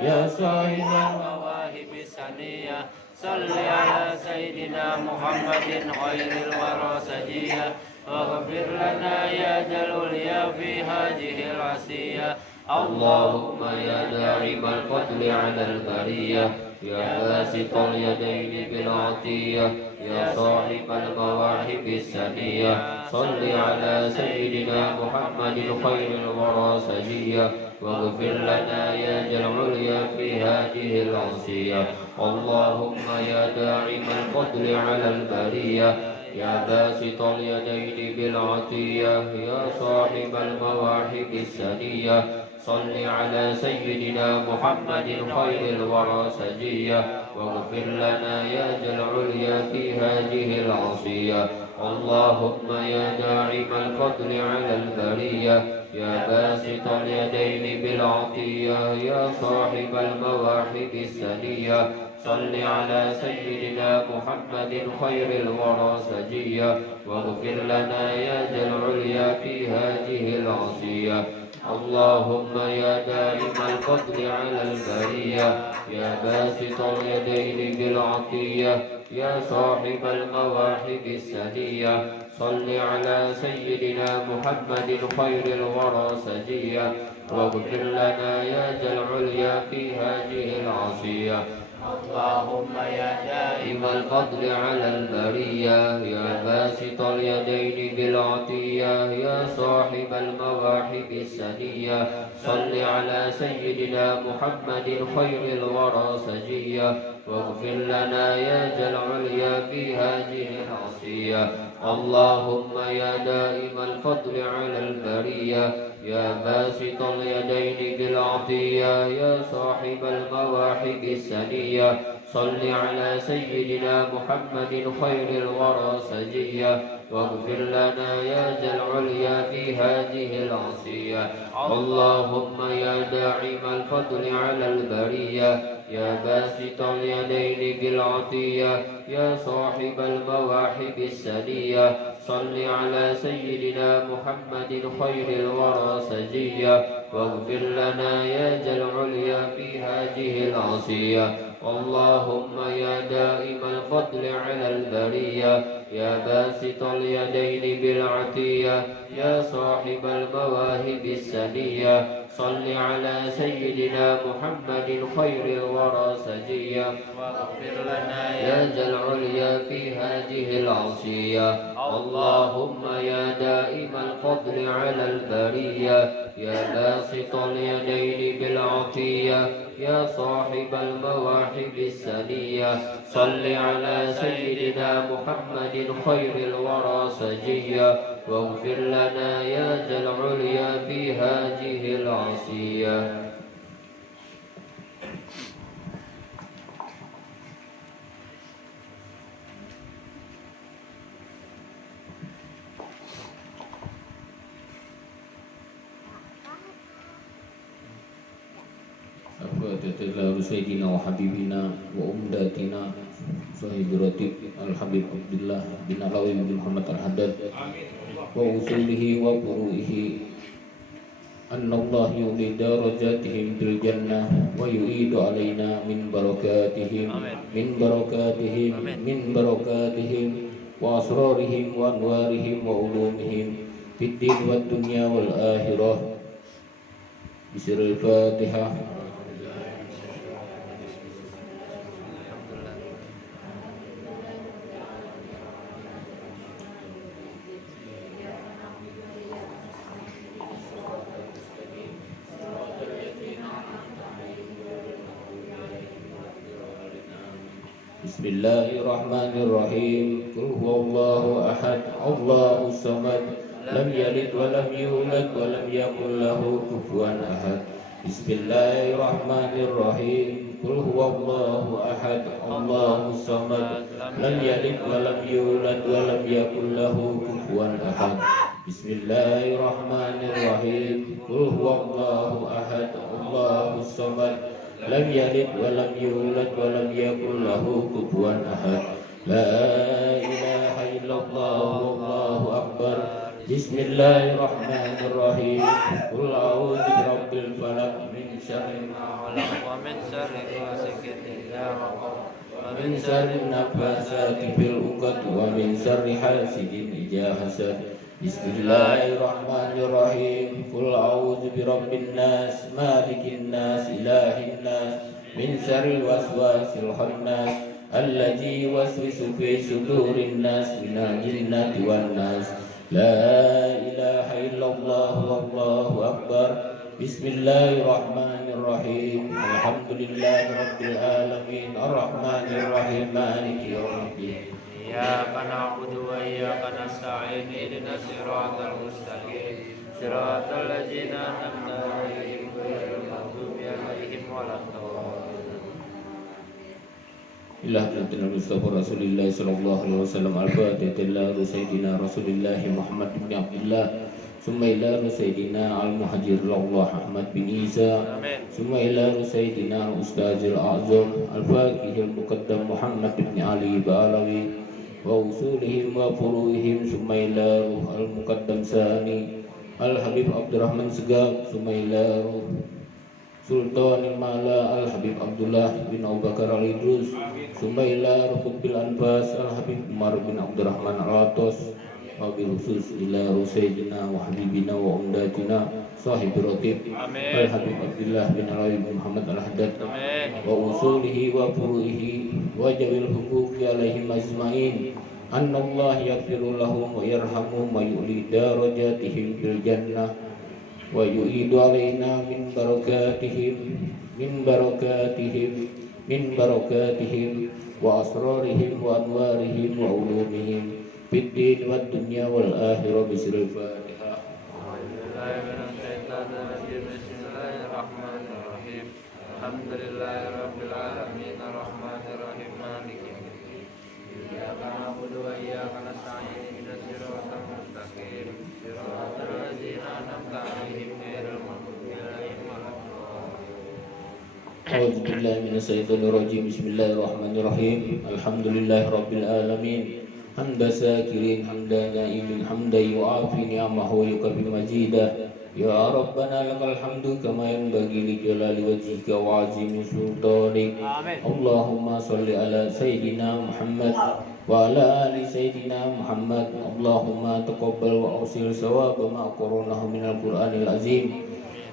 يا صاحب المواهب السنية صل على سيدنا محمد خير الورى سجية واغفر لنا يا ذا العليا في هذه العصية اللهم يا داعم الفضل على البرية يا باسط اليدين بالعطية يا صاحب المواهب السنية صل على سيدنا محمد خير الورى سجية واغفر لنا يا ذا العليا في هذه العصية اللهم يا داعم الفضل على البرية يا باسط اليدين بالعطية يا صاحب المواهب السنية صل على سيدنا محمد خير الورى سجية واغفر لنا يا ذا العليا في هذه العصية اللهم يا داعم الفضل على البرية يا باسط اليدين بالعطية يا صاحب المواهب السنية صل على سيدنا محمد خير الورى سجية واغفر لنا يا ذا العليا في هذه العصية اللهم يا دائم الفضل على البرية يا باسط اليدين بالعطية يا صاحب المواهب السنية صل على سيدنا محمد خير الورى سجية واغفر لنا يا ذا العليا في هذه العصية اللهم يا دائم الفضل على البرية يا باسط اليدين بالعطية يا صاحب المواهب السنية صل على سيدنا محمد خير الورى سجية واغفر لنا يا ذا العليا في هذه العصية اللهم يا دائم الفضل على البرية يا باسط اليدين بالعطية يا صاحب المواهب السنية صل على سيدنا محمد خير الورى سجية واغفر لنا يا ذا العليا في هذه العصية اللهم يا داعم الفضل على البرية يا باسط اليدين بالعطية يا صاحب المواهب السنية صل على سيدنا محمد خير الورى سجية واغفر لنا يا ذا العليا في هذه العصية اللهم يا دائم الفضل على البرية يا باسط اليدين بالعطية يا صاحب المواهب السنية صل على سيدنا محمد خير الورى سجية واغفر لنا يا ذا العليا في هذه العصية اللهم يا دائم الفضل على البرية يا باسط اليدين بالعطية يا صاحب المواهب السنية صل على سيدنا محمد خير الورى سجية واغفر لنا يا ذا العليا في هذه العصية Al-Fatihah. Sayyidina wa Habibina wa Umdatina Sahib Ratib Al-Habib Abdullah bin Alawi bin Muhammad Al-Haddad wa usulihi wa furu'ihi anna Allah yuli darajatihim bil jannah wa yu'idu alaina min barakatihim wa asrarihim wa anwarihim wa ulumihim fid din wad dunya wal akhirah. Bismillahil Fatihah. Bismillahirrahmanirrahim. Qul huwallahu ahad, Allahus samad, lam yalid wa lam yulad wa lam yakul lahu kufuwan ahad. Bismillahirrahmanirrahim. Qul huwallahu ahad, Allahus samad, lam yalid wa lam yulad wa lam yakul lahu kufuwan ahad. Bismillahirrahmanirrahim. Qul huwallahu ahad, Allahus samad, lam yalid wa lam yulad wa lam yakul lahu kufuwan ahad. La ilaha illallah wallahu akbar. Bismillahirrahmanirrahim. Qul a'udzu birabbil falaq min syarri ma khalaq wa min syarri ghasiqin idza waqab wa min syarri nafasati fil 'uqad wa min syarri hasidin idza hasad. Bismillahirrahmanirrahim. Qul a'udzu birabbin nas, malikin nas, ilahin nas, min syarril waswasil khannas, alladzi yuwaswisu fi sudurin nas, minal jinnati wan nas. La ilaha illallah wallahu akbar. Bismillahirrahmanirrahim. Alhamdulillahi rabbil alamin, arrahmanir rahim, maliki yaumiddin. Iyyaka na'budu wa iyyaka nasta'in, ihdinas siratal mustaqim, siratal ladzina an'amta 'alaihim ghairil maghdubi 'alaihim waladdallin. Ila hadratil Mustafa Rasulillah sallallahu alaihi wasallam. Al-Fatihah. Sayyidina Rasulillah Muhammad bin Abdullah, summa ila Sayyidina Al-Muhajir Allah Ahmad bin Isa, summa ila Sayyidina Ustazil A'zam Al-Faqih Al-Muqaddam Muhammad bin Ali Ba'alawi wa usulihim wa furu'ihim, summa ila Al-Muqaddam Sani Al-Habib Abdurrahman Segaf, summa ila Sultanil Mala Al-Habib Abdullah bin Abu Bakar Al-Idrus, summa ila Qutbil Anfas Al-Habib Umar bin Abdurrahman Al-Atos, wabil khusus ila Sayyidina wa Habibina wa Umdatina Sahib Ratib Al-Habib Abdullah bin Alawi bin Muhammad Al-Haddad wa usulihi wa furu'ihi wa jawil huquqi alaihim ajma'in. Anna Allah yaghfiru lahum wa yarhamuhum wa yu'li darajatihim fil jannah wa yu'idu alaina min barakatihim wa asrarihim wa anwarihim wa ulumihim fid din wad dunya wal akhirah. Bismillahil Fatihah. Bismillahirrahmanirrahim. Alhamdulillahirabbil alamin, arrahmanirrahim, maliki yaumiddin. Iyyaka na'budu wa iyyaka nasta'in, ihdinas siratal mustaqim, siratal ladzina an'amta 'alaihim ghairil maghdubi 'alaihim waladdallin. A'udzu billahi minasy syaithanir rajim. Bismillahirrahmanirrahim. Alhamdulillahirabbil alamin. Hamda sakirin, hamda na'imin, hamda yu'afi ni'amahu wa yukafi majidah. Ya Rabbana lakal hamdu kama yanbaghi li jalali wajhika wa 'azimi sultanik. Allahumma salli ala Sayyidina Muhammad wa ala ali Sayyidina Muhammad. Allahumma taqabbal wa awsil sawaba ma qaranahu minal Qur'anil azim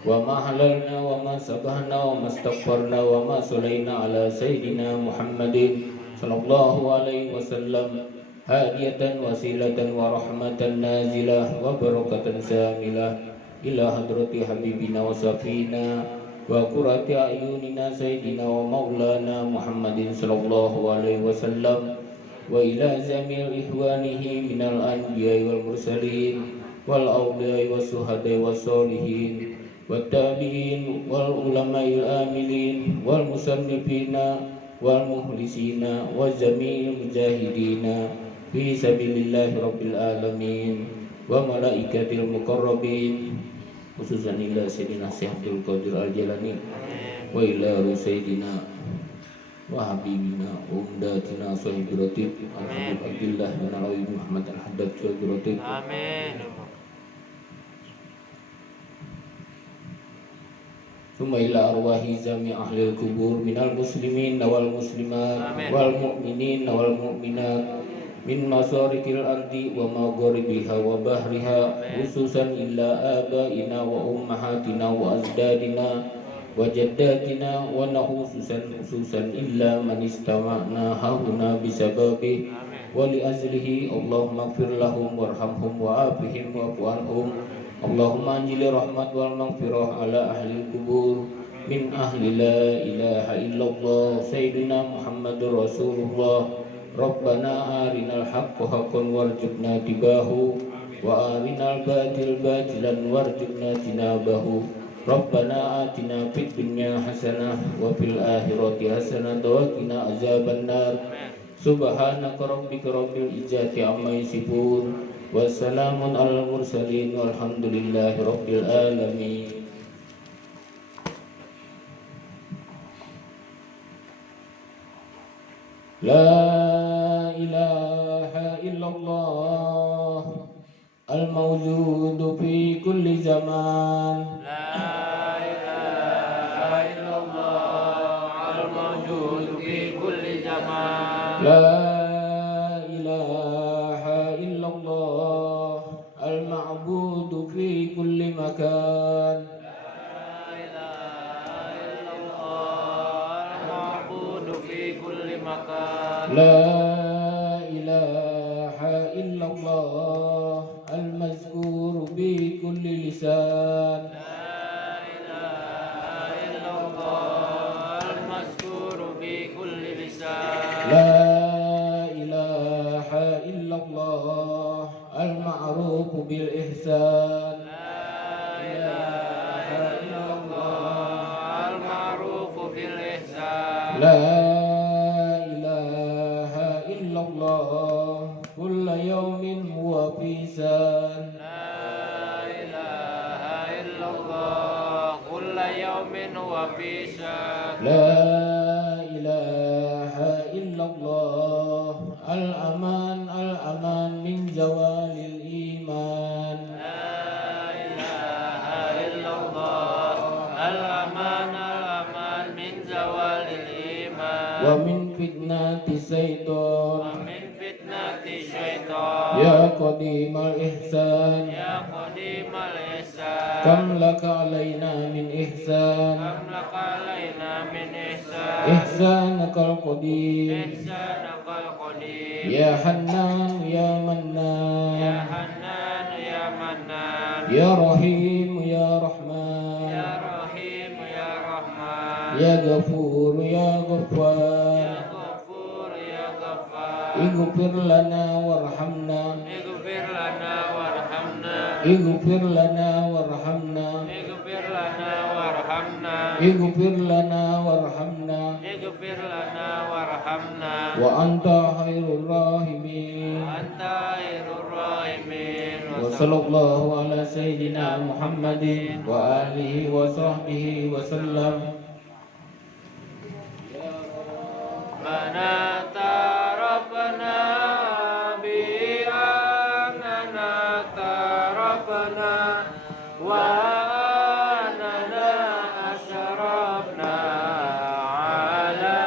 wa ma halalna wa ma sabahna wa ma astaghfarna wa ma sallaina ala Sayyidina Muhammadin sallallahu alaihi wasallam hadiyatan wasilatan wa rahmatan nazilah wa barakatan samilah ila hadrati habibina wa safina wa qurrati ayunina sayyidina wa maulana Muhammadin sallallahu alaihi wasallam wa ila zamil ihwanihi minal anbiya'i wal mursalin wal awliya'i was suhada'i was solihin wat tabi'in wal ulama'il amilin wal musannifina wal muhlisina wa jamil mujahidina fi sabilillahi rabbil alamin wa malaikatil muqarrabin khususan ila Sayyidina Syekh Abdul Qadir Al-Jilani wa ila Sayyidina wa habibina wa umdatina Sahib Ratib Al-Habib Abdullah bin Alawi Muhammad Al-Haddad Sahib Ratib. Amin. Summa ila arwahi zami ahli al-kubur minal muslimin wal muslimat wal mu'minin wal mu'minat min masarikil ardi wa magharibiha wa bahriha khususan illa abaina wa ummahatina wa azdadina wa jaddatina wa khususan illa man istama'na hauna bisababi wa li azlihi Allahumma ighfir lahum warhamhum wa afihim wa anhum. Allahumma anjili rahmat wal maghfirah ala ahli kubur min ahli la ilaha illallah Sayyidina Muhammadur Rasulullah. Rabbana arinal haqqa haqqan warjubna tibahu wa arinal batil batilan warjubna tinabahu. Rabbana atina fid dunya hasanah wa fil akhirati hasanah wa qina azabannar. Subhanaka rabbika rabbil izzati amma yasifun. Wassalamun ala mursalin walhamdulillahi rabbil alamin. La ilaha illallah al-mawjudu fi kulli zaman. La ilaha illallah al-mawjudu fi kulli zaman. La ilaha illallah al-ma'budu fi kulli makan. La ilaha illallah al-ma'budu fi kulli makan. La ilaha illallah al-mazkuru bi kulli lisan. La ilaha illallah al-mazkuru bi kulli lisan. La ilaha illallah al-ma'rufu bil ihsan. La ilaha illallah al-ma'rufu bil ihsan. La ilaha illallah kulla yawmin huwa fi san. La ilaha illallah kulla yawmin huwa fi shan. La ilaha illallah al-aman min zawalil iman. La ilaha illallah al-aman min zawalil iman. Wa min fitnati syaitan. Min fitnati syaitan. Ya qadimal ihsan. Ya qadimal ihsan. Kam laka alaina min ihsan. Kam laka alaina min ihsan. Ihsanakal qadim. Ihsanakal qadim. Ya Hannan ya Ya Mannan. Hanan ya Mannan. Ya Rahim ya Rahman. Ya Rahim ya Rahman. Ya Ghafur ya Ya Ghaffar. Ghafur ya Ghaffar. Ighfir lana warhamna. Ighfir lana warhamna. Ighfir lana warhamna. Ighfir lana warhamna. Ighfir lana warhamna. Ighfir lana warhamna. Wa anta khairur rahimin. Anta khairur rahimin. Wa sallallahu ala sayyidina Muhammadin wa alihi wa sahbihi wa sallam. Mana tarafna bi anana tarafna wa anana asrafna ala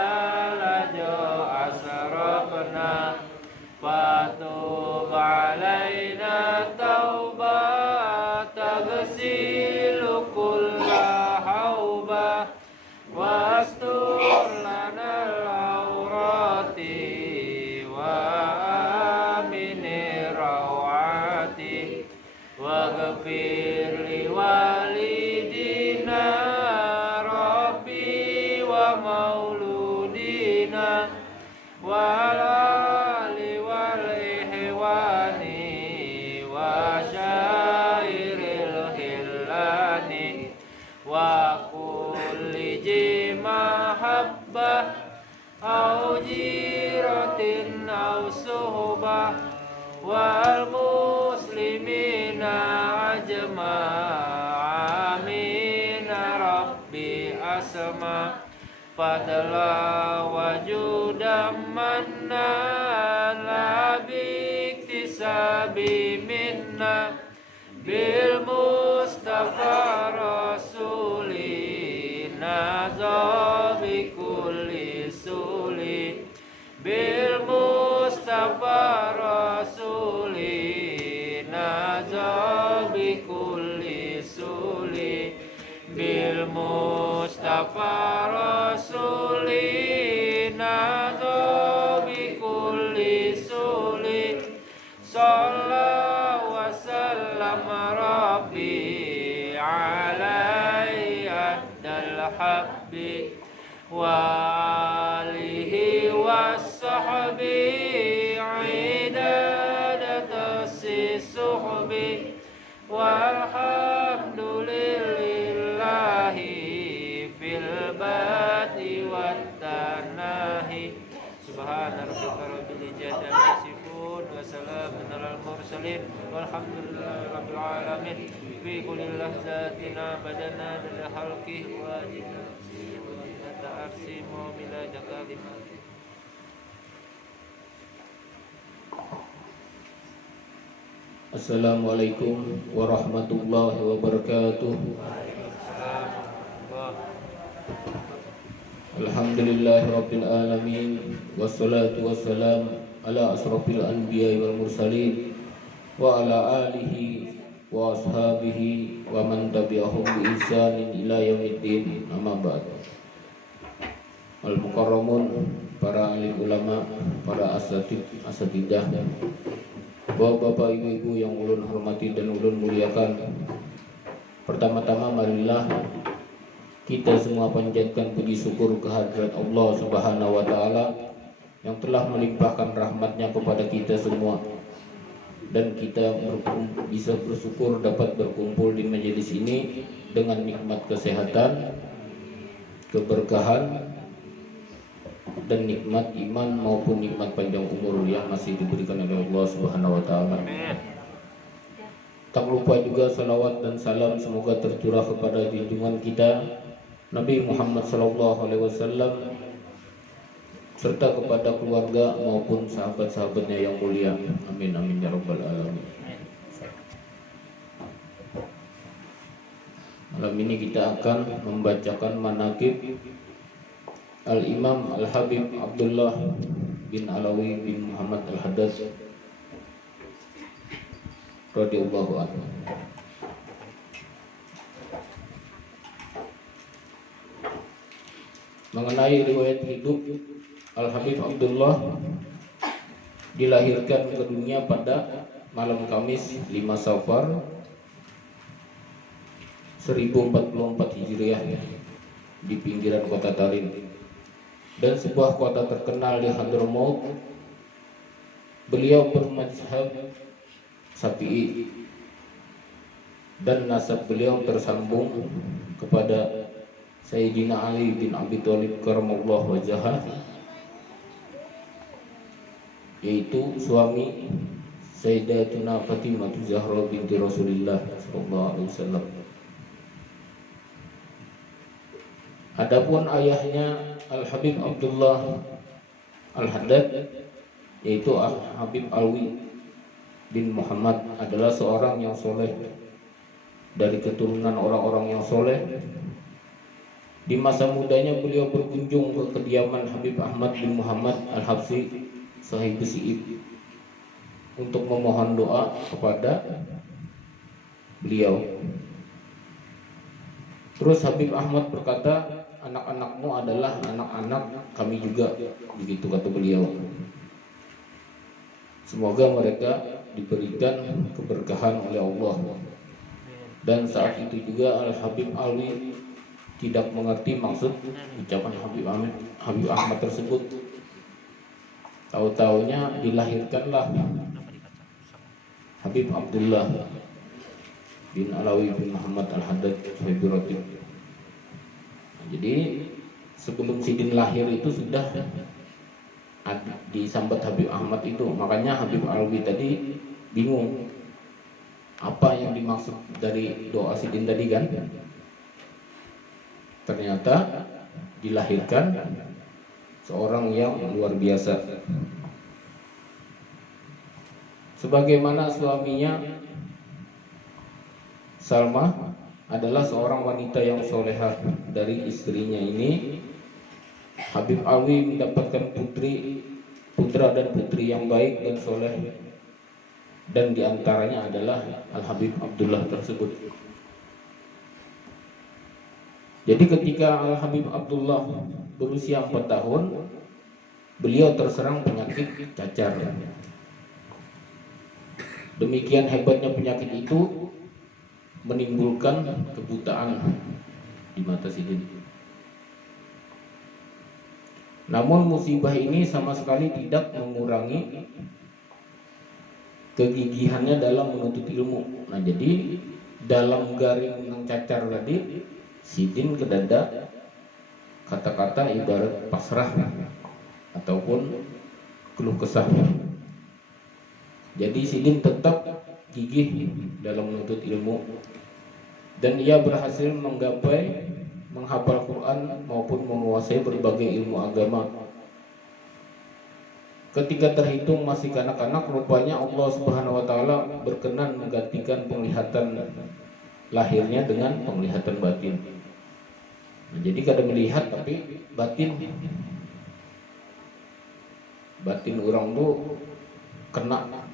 lajo asrafna fatub alaina taubat tagsilu kulla hauba wastur lana al-awrati wa amini rawati waghfir li walidina rabbi wa mauludina walali wal ihwani wa syairil hillani wa kulli jimahabbah au jiratin au suhbah wal muslimina ajma'in. fadla wajudam manna biktisabi minna bil Mustafa Rasuli nazabi kulli suli bil Mustafa Rasuli nazabi kulli suli bil Mustafa Rasuli nazabi kulli suli Sallallahu wa sallam Rabbi alaihi addal habbi wa alihi wa sahbihi idadatasi suhbi walhamdulillahi fil bati wat tanahi subhana rabbika rabbil izzati amma yasifun wa salamun alal mursalin walhamdulillahi rabbil alamin fi kulli lahzatin badana min halqi wa jinsi wa ta'arsimu bila jakalimat. Assalamualaikum warahmatullahi wabarakatuh. Alhamdulillahi rabbil alamin, wassalatu wassalam ala asrafil anbiya wal mursalin wa ala alihi wa ashabihi wa man tabi'ahum bi ihsanin ila yaumiddin. Amma ba'd. Al mukarramun, para alim ulama, para asatidah, bapak-bapak, ibu-ibu yang ulun hormati dan ulun muliakan. Pertama-tama marilah kita semua panjatkan puji syukur kehadirat Allah Subhanahu wa taala yang telah melimpahkan rahmatnya kepada kita semua, dan kita bisa bersyukur dapat berkumpul di majelis ini dengan nikmat kesehatan, keberkahan, dan nikmat iman maupun nikmat panjang umur yang masih diberikan oleh Allah Subhanahu wa taala. Tak lupa juga salawat dan salam semoga tercurah kepada junjungan kita Nabi Muhammad SAW serta kepada keluarga maupun sahabat-sahabatnya yang mulia. Amin amin ya rabbal alamin. Malam ini kita akan membacakan manaqib Al-Imam Al-Habib Abdullah bin Alawi bin Muhammad Al-Haddad radhiyallahu anhu. Mengenai riwayat hidup Al-Habib Abdullah, dilahirkan ke dunia pada malam Kamis 5 Safar 1044 Hijriah di pinggiran kota Tarim dan sebuah kota terkenal di Hadramaut. Beliau bermazhab Syafi'i dan nasab beliau tersambung kepada Sayyidina Ali bin Abi Thalib karamallahu wajhah, yaitu suami Sayyidatuna Fatimah Zahra binti Rasulullah sallallahu alaihi wasallam. Adapun ayahnya Al-Habib Abdullah Al-Haddad, yaitu Al-Habib Alwi bin Muhammad, adalah seorang yang soleh dari keturunan orang-orang yang soleh. Di masa mudanya beliau berkunjung ke kediaman Habib Ahmad bin Muhammad Al-Habsyi Sahib Si'ib untuk memohon doa kepada beliau. Terus Habib Ahmad berkata, anak-anakmu adalah anak-anak kami juga, begitu kata beliau. Semoga mereka diberikan keberkahan oleh Allah. Dan saat itu juga Al-Habib Alwi tidak mengerti maksud ucapan Habib Ahmad tersebut. Tahu-taunya dilahirkanlah Habib Abdullah bin Alawi bin Muhammad Al-Haddad Sahibul Ratib. Jadi sebelum Sidin lahir itu sudah disambat Habib Ahmad itu. Makanya Habib Alwi tadi bingung apa yang dimaksud dari doa Sidin tadi kan. Ternyata dilahirkan seorang yang luar biasa. Sebagaimana suaminya Salma adalah seorang wanita yang solehah, dari istrinya ini Habib Alwi mendapatkan putra dan putri yang baik dan soleh, dan diantaranya adalah Al Habib Abdullah tersebut. Jadi ketika Al Habib Abdullah berusia 4 tahun, beliau terserang penyakit cacar. Demikian hebatnya penyakit itu menimbulkan kebutaan di mata Sidin. Namun musibah ini sama sekali tidak mengurangi kegigihannya dalam menuntut ilmu. Nah, jadi dalam garing yang cacar tadi, Sidin kedada kata-kata ibarat pasrah ataupun keluh kesah. Jadi Sidin tetap gigih dalam menuntut ilmu, dan ia berhasil menggapai menghafal Quran maupun menguasai berbagai ilmu agama. Ketika terhitung masih kanak-kanak, rupanya Allah Subhanahu wa taala berkenan menggantikan penglihatan lahirnya dengan penglihatan batin. Nah, jadi kada melihat tapi batin orang tuh kena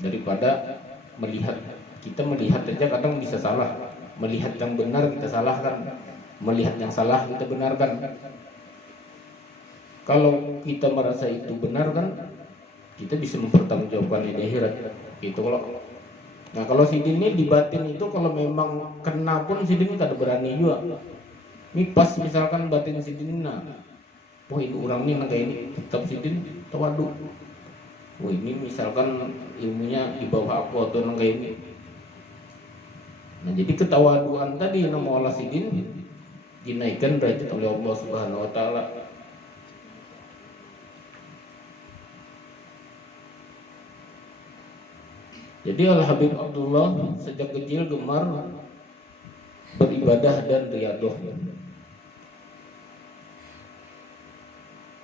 daripada melihat. Kita melihat saja kadang bisa salah, melihat yang benar kita salahkan, melihat yang salah kita benarkan. Kalau kita merasa itu benar kan, kita bisa mempertanggungjawabkan di akhirat. Gitu kalau. Nah, kalau Sidin ini di batin itu kalau memang kena pun Sidin kada berani juga. Ini pas misalkan batin Sidin, nah, oh ini orang ini kayak ini, tetap Sidin tawadu. Oh ini misalkan ilmunya di bawah aku atau kayak ini. Nah, jadi ketawaduan tadi nama Allah Sidin dinaikkan derajat oleh Allah Subhanahu wa taala. Jadi Al Habib Abdullah sejak kecil gemar beribadah dan riyadah.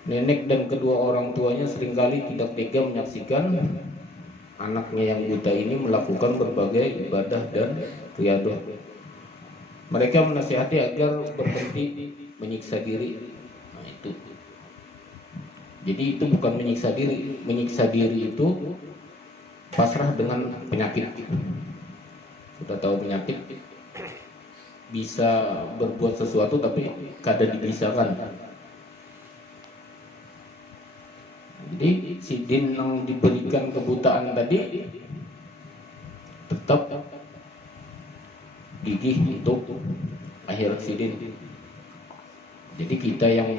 Nenek dan kedua orang tuanya seringkali tidak tega menyaksikan anaknya yang buta ini melakukan berbagai ibadah dan riyadah. Mereka menasihati agar berhenti menyiksa diri. Nah, itu. Jadi itu bukan menyiksa diri. Menyiksa diri itu pasrah dengan penyakit. Sudah tahu penyakit, bisa berbuat sesuatu tapi kada dibisakan. Jadi Sidin yang diberikan kebutaan tadi tetap gigih untuk akhirat Sidin. Jadi kita yang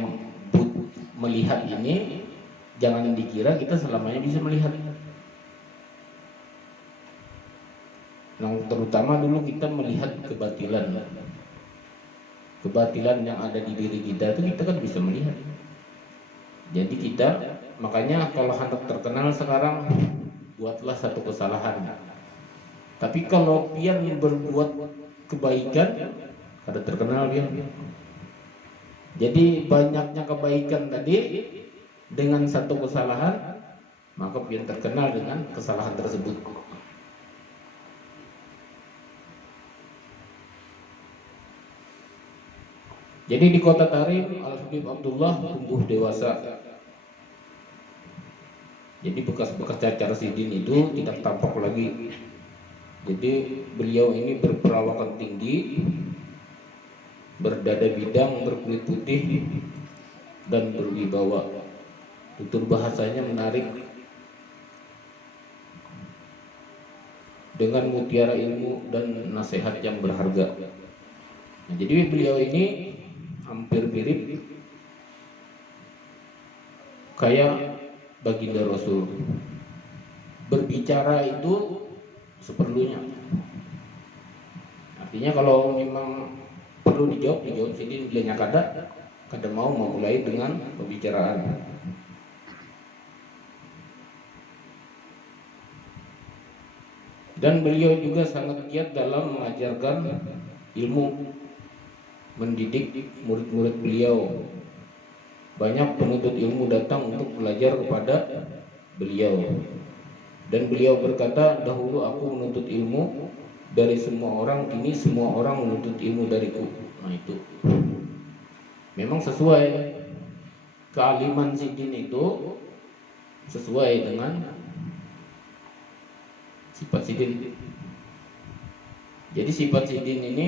melihat ini jangan dikira kita selamanya bisa melihat. Nah, terutama dulu kita melihat kebatilan yang ada di diri kita itu kita kan bisa melihat. Jadi kita, makanya kalau hendak terkenal sekarang, buatlah satu kesalahan. Tapi kalau pian berbuat kebaikan, kada terkenal pian. Jadi banyaknya kebaikan tadi dengan satu kesalahan, maka pian terkenal dengan kesalahan tersebut. Jadi di kota Tarim, Al Habib Abdullah tumbuh dewasa. Jadi bekas-bekas cacar Sidin itu tidak tampak lagi. Jadi beliau ini berperawakan tinggi, berdada bidang, berkulit putih, dan berwibawa. Tutur bahasanya menarik, dengan mutiara ilmu dan nasihat yang berharga. Nah, jadi beliau ini hampir mirip kayak baginda Rasul. Berbicara itu seperlunya. Artinya kalau memang perlu dijawab sini dia kada mau memulai dengan pembicaraan. Dan beliau juga sangat giat dalam mengajarkan ilmu. mendidik murid-murid beliau. Banyak penuntut ilmu datang untuk belajar kepada beliau. Dan beliau berkata, dahulu aku menuntut ilmu dari semua orang, kini semua orang menuntut ilmu dariku. Nah itu memang sesuai, kealiman Sidin itu sesuai dengan sifat Sidin. Jadi sifat Sidin ini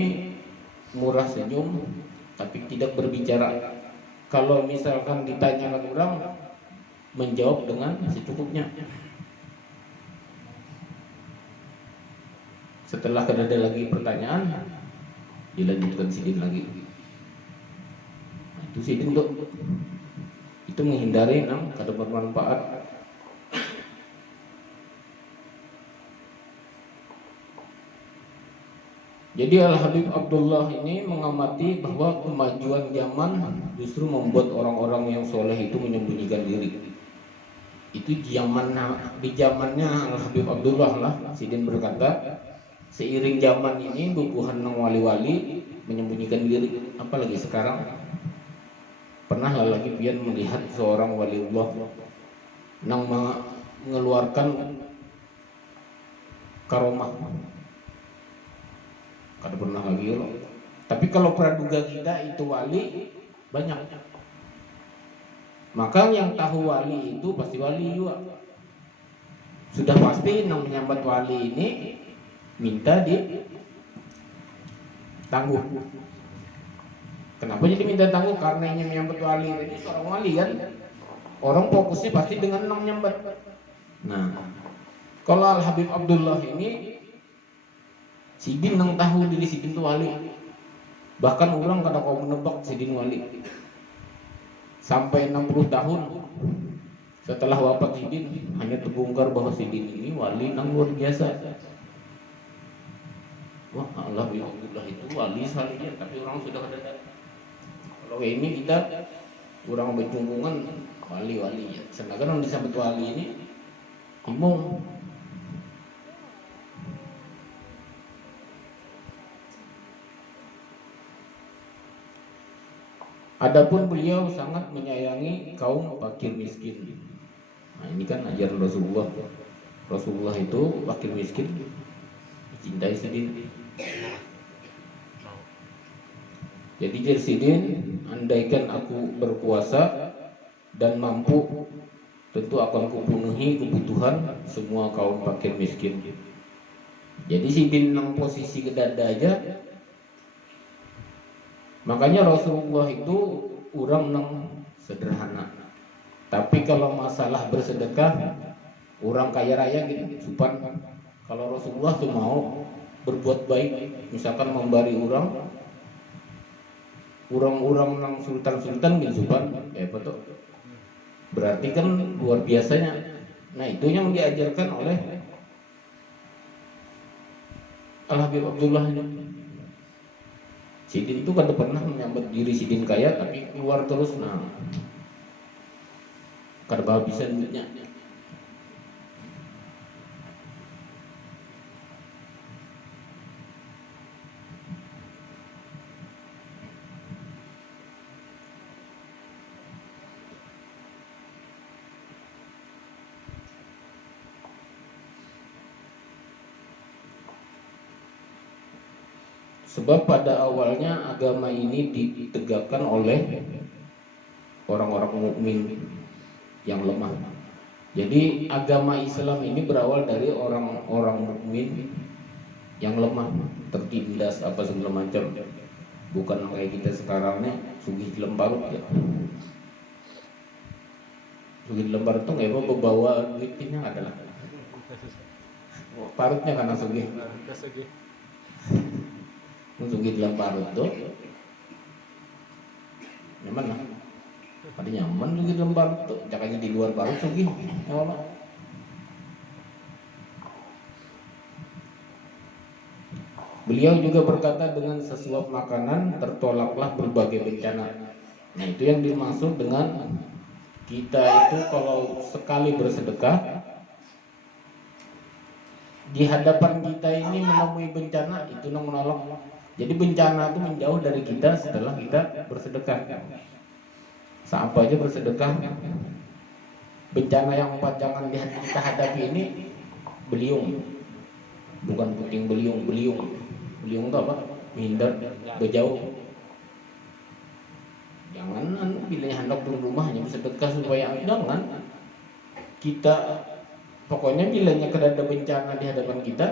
murah senyum tapi tidak berbicara. Kalau misalkan ditanyakan orang, menjawab dengan secukupnya. Setelah ada lagi pertanyaan, dilanjutkan Sidin lagi. Nah, itu Sidin tuh, itu menghindari kada bermanfaat. Jadi Al-Habib Abdullah ini mengamati bahwa kemajuan zaman justru membuat orang-orang yang soleh itu menyembunyikan diri. Itu di zamannya Al-Habib Abdullah lah. Sidin berkata, seiring zaman ini bubuhan nang wali-wali menyembunyikan diri. Apalagi sekarang, pernah lagi pian melihat seorang waliullah nang mengeluarkan karomah. Kada pernah lagi loh. Tapi kalau praduga kita itu wali banyak. Maka yang tahu wali itu pasti wali juga. Sudah pasti yang menyambat wali ini minta di tangguh. Kenapa jadi minta tangguh? Karena yang menyambat wali ini seorang wali kan. Orang fokusnya pasti dengan yang menyambat. Nah, kalau Al-Habib Abdullah ini Sidin nang tahu diri Sidin itu wali. Bahkan orang kada kau menebak Sidin wali. Sampai 60 tahun setelah wafat Sidin hanya terbongkar bahwa Sidin ini wali nang luar biasa. Wah, Alhamdulillah itu wali sekali, tapi orang sudah ada. Kalau ini kita kurang berjungkungan wali-wali ya. Sedangkan yang disebut wali ini umum. Adapun beliau sangat menyayangi kaum fakir miskin. Nah, ini kan ajaran Rasulullah. Rasulullah itu fakir miskin dicintai Sidin. Jadi jar Sidin, andaikan aku berkuasa dan mampu, tentu akan kupenuhi kebutuhan semua kaum fakir miskin. Jadi Sidin nang posisi kedada aja. Makanya Rasulullah itu orang nang sederhana. Tapi kalau masalah bersedekah, orang kaya raya gitu, supan. Kalau Rasulullah tuh mau berbuat baik, misalkan memberi orang nang sultan gitu supan, betul. Berarti kan luar biasanya. Nah itu yang diajarkan oleh Al-Habib Abdullah ini. Sidin itu kada pernah menyambat diri Sidin kaya tapi keluar terus, nah kada bisa duitnya. Sebab pada awalnya agama ini ditegakkan oleh orang-orang mukmin yang lemah. Jadi agama Islam ini berawal dari orang-orang mukmin yang lemah, tertindas apa segala macam. Bukan kayak kita sekarang nih sugih lemparut ya. Sugih lemparut itu nggak apa bawa duitnya adalah parutnya karena sugih. Sugih dalam parut tuh nyaman lah. Ada nyaman sugih dalam parut tuh, jakanya di luar parut sugih. Beliau juga berkata, dengan sesuap makanan tertolaklah berbagai bencana. Nah itu yang dimaksud dengan kita itu kalau sekali bersedekah, di hadapan kita ini menemui bencana, itu menolong. Jadi bencana itu menjauh dari kita setelah kita bersedekah. Siapa aja bersedekah. Bencana yang 4 jangan kita hadapi ini beliung, bukan puting beliung. Beliung itu apa? Menghindar, berjauh. Jangan bila hendak di rumah hanya bersedekah supaya jangan. Kita pokoknya bilanya kada ada bencana di hadapan kita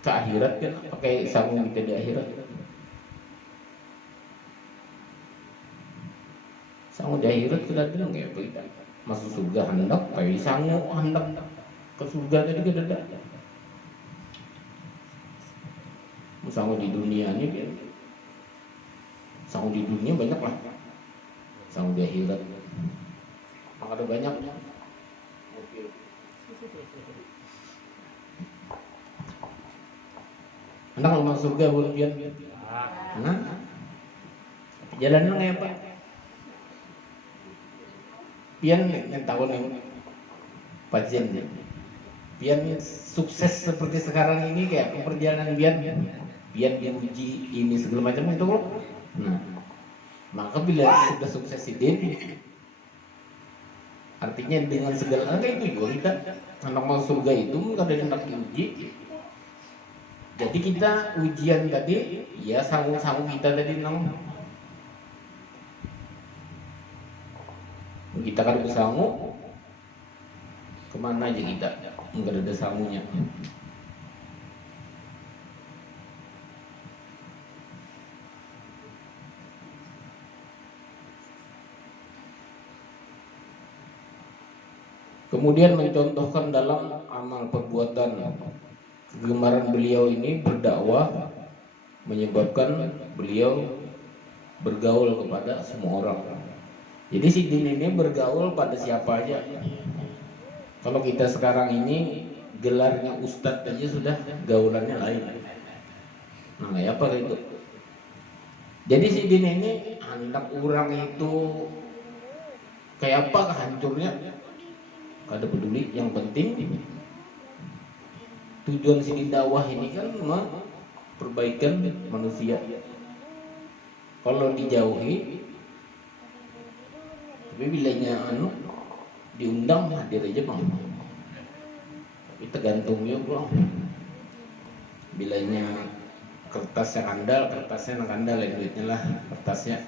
ke akhirat kan pakai sanggung kita di akhirat. Sanggung di akhirat sudah ada nggak kita masuk surga hendak kayak sanggung hendak ke surga tadi kada ada. Sanggung di dunia ini kan. Sanggung di dunia banyak lah. Sanggung di akhirat. Maka ada banyak. Anak mau masuk surga boleh pian. Nah, jalannya kayak apa? Pian yang tahu nih pasien. Pian sukses seperti sekarang ini kayak perjalanan pian diuji ini segala macam itu loh. Nah, maka bila sudah sukses ini, artinya dengan segala itu juga kita anak masuk surga itu kadang hendak diuji. Jadi kita ujian tadi, ya sanggup kita tadi nang kita kan bersanggup kemana aja kita enggak ada sangunya. Kemudian mencontohkan dalam amal perbuatan kegemaran beliau ini berdakwah menyebabkan beliau bergaul kepada semua orang. Jadi si Din ini bergaul pada siapa aja. Kalau kita sekarang ini gelarnya ustadz aja sudah gaulannya lain. Nah, kayak apa itu? Jadi si Din ini hendak orang itu kayak apa hancurnya kada peduli, yang penting tujuan si dakwah ini kan memperbaikan manusia. Kalau dijauhi, tapi bilanya diundang hadir aja bang. Tapi tergantung juga. Bilanya kertasnya kandal ya duitnya lah kertasnya.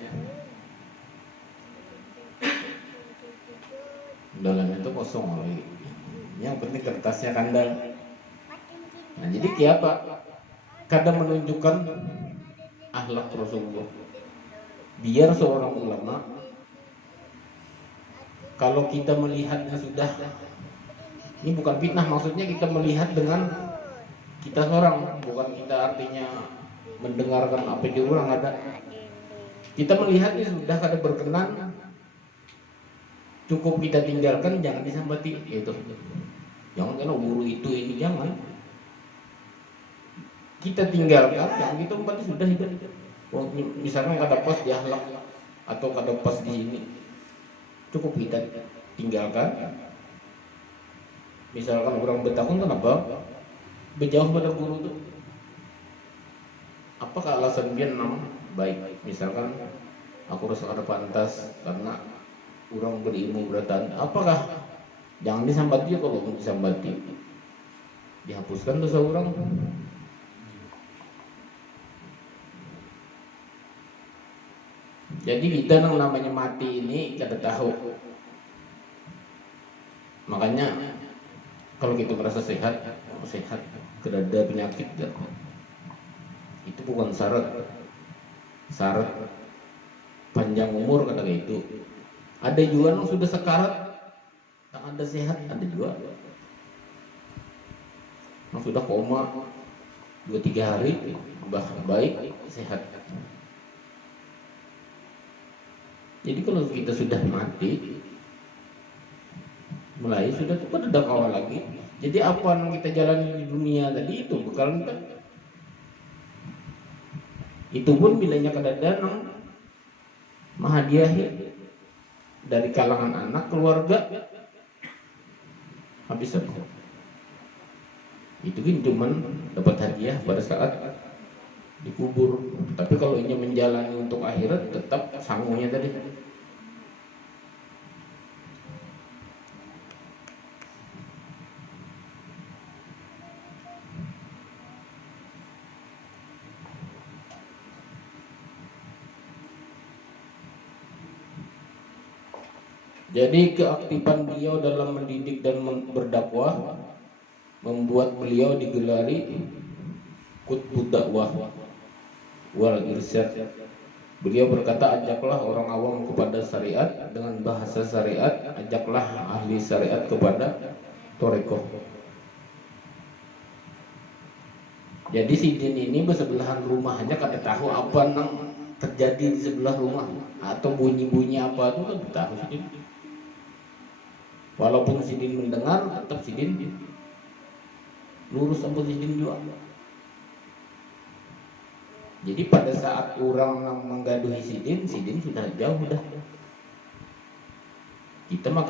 Dalamnya itu kosong lagi. Yang penting kertasnya kandal. Nah, jadi kayak apa? Kadang menunjukkan akhlak Rasulullah. Biar seorang ulama, kalau kita melihatnya sudah, ini bukan fitnah, maksudnya kita melihat dengan kita seorang, bukan kita artinya mendengarkan apa yang orang ada. Kita melihatnya sudah kada berkenan, cukup kita tinggalkan, jangan disambati itu. Jangan kena buru itu ini, jangan. Kita tinggalkan, yang kita berarti sudah hidup. Misalkan kada pas di akhlak atau kada pas di sini, cukup kita tinggalkan. Misalkan orang bertakun kenapa berjauh pada guru itu? Apakah alasan dia baik? Misalkan aku rasa kada pantas karena orang berilmu beratan. Apakah jangan disambati? Kalau disambati, dihapuskan dosa orang. Jadi kita yang namanya mati ini kada tahu. Makanya kalau kita merasa sehat, kada ada penyakit ya. Itu bukan syarat. Syarat panjang umur kata itu. Ada juga yang sudah sekarat, tak ada sehat, ada juga. Yang sudah koma 2-3 hari, baik sehat. Jadi kalau kita sudah mati, mulai sudah tidak kawal lagi. Jadi apa yang kita jalani di dunia tadi itu bekal kita. Itu pun bilanya kadang-kadang menghadiahi dari kalangan anak keluarga habis apa? Itu kan cuman dapat hadiah pada saat dikubur. Tapi kalau ini menjalani untuk akhirat, tetap sangunya tadi. Jadi keaktifan beliau dalam mendidik dan berdakwah membuat beliau digelari qutbud dakwah wal irsyad. Beliau berkata, ajaklah orang awam kepada syariat dengan bahasa syariat, ajaklah ahli syariat kepada thariqah. Jadi si Din ini bersebelahan rumahnya kada tahu apa yang terjadi di sebelah rumah atau bunyi-bunyi apa itu kan tahu si Din. Walaupun si Din mendengar, tetap si Din lurus sama si Din juga. Jadi pada saat orang menggaduhi si Din sudah jauh dah. Kita mah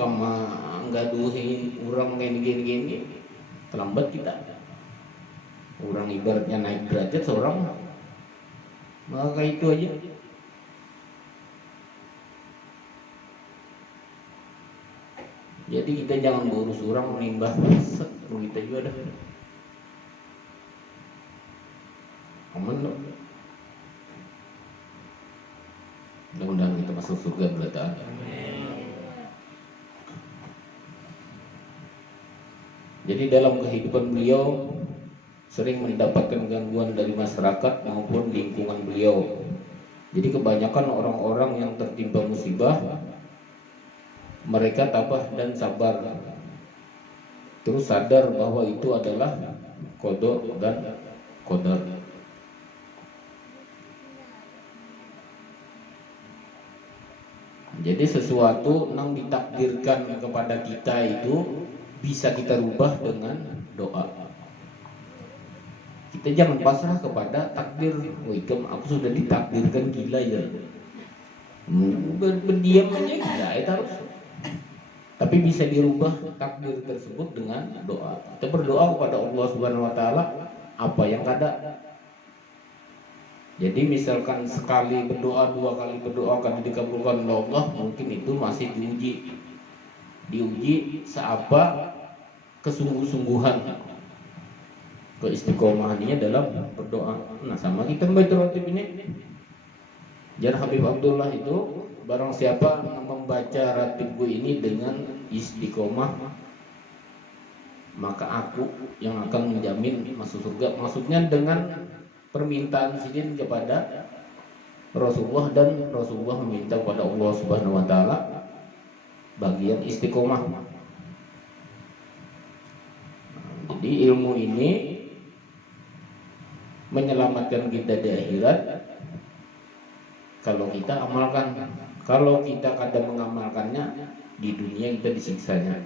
menggaduhi orang gini terlambat kita. Orang ibaratnya naik derajat seorang, maka itu aja. Jadi kita jangan berurus orang menimbah set, kita juga dah. Aman loh. Mudah-mudahan kita masuk surga belataan. Jadi dalam kehidupan beliau sering mendapatkan gangguan dari masyarakat maupun lingkungan beliau. Jadi kebanyakan orang-orang yang tertimpa musibah, mereka tabah dan sabar, terus sadar bahwa itu adalah qada dan qadar. Jadi sesuatu yang ditakdirkan kepada kita itu bisa kita rubah dengan doa. Kita jangan pasrah kepada takdir. Aku sudah ditakdirkan gila ya. Berdiam aja gila itu harus. Tapi bisa dirubah takdir tersebut dengan doa. Kita berdoa kepada Allah Subhanahu wa taala apa yang ada. Jadi misalkan sekali berdoa, dua kali berdoa akan dikabulkan oleh Allah, mungkin itu masih diuji seapa kesungguh-sungguhan keistiqomahannya dalam berdoa. Nah, sama kita membaca rotib ini. Jar Habib Abdullah itu, barang siapa yang membaca ratibku ini dengan istiqomah, maka aku yang akan menjamin masuk surga. Maksudnya dengan permintaan sidin kepada Rasulullah, dan Rasulullah meminta kepada Allah Subhanahu wa taala bagian istiqomah. Jadi ilmu ini menyelamatkan kita di akhirat kalau kita amalkan. Kalau kita kadang mengamalkannya, di dunia kita disiksanya.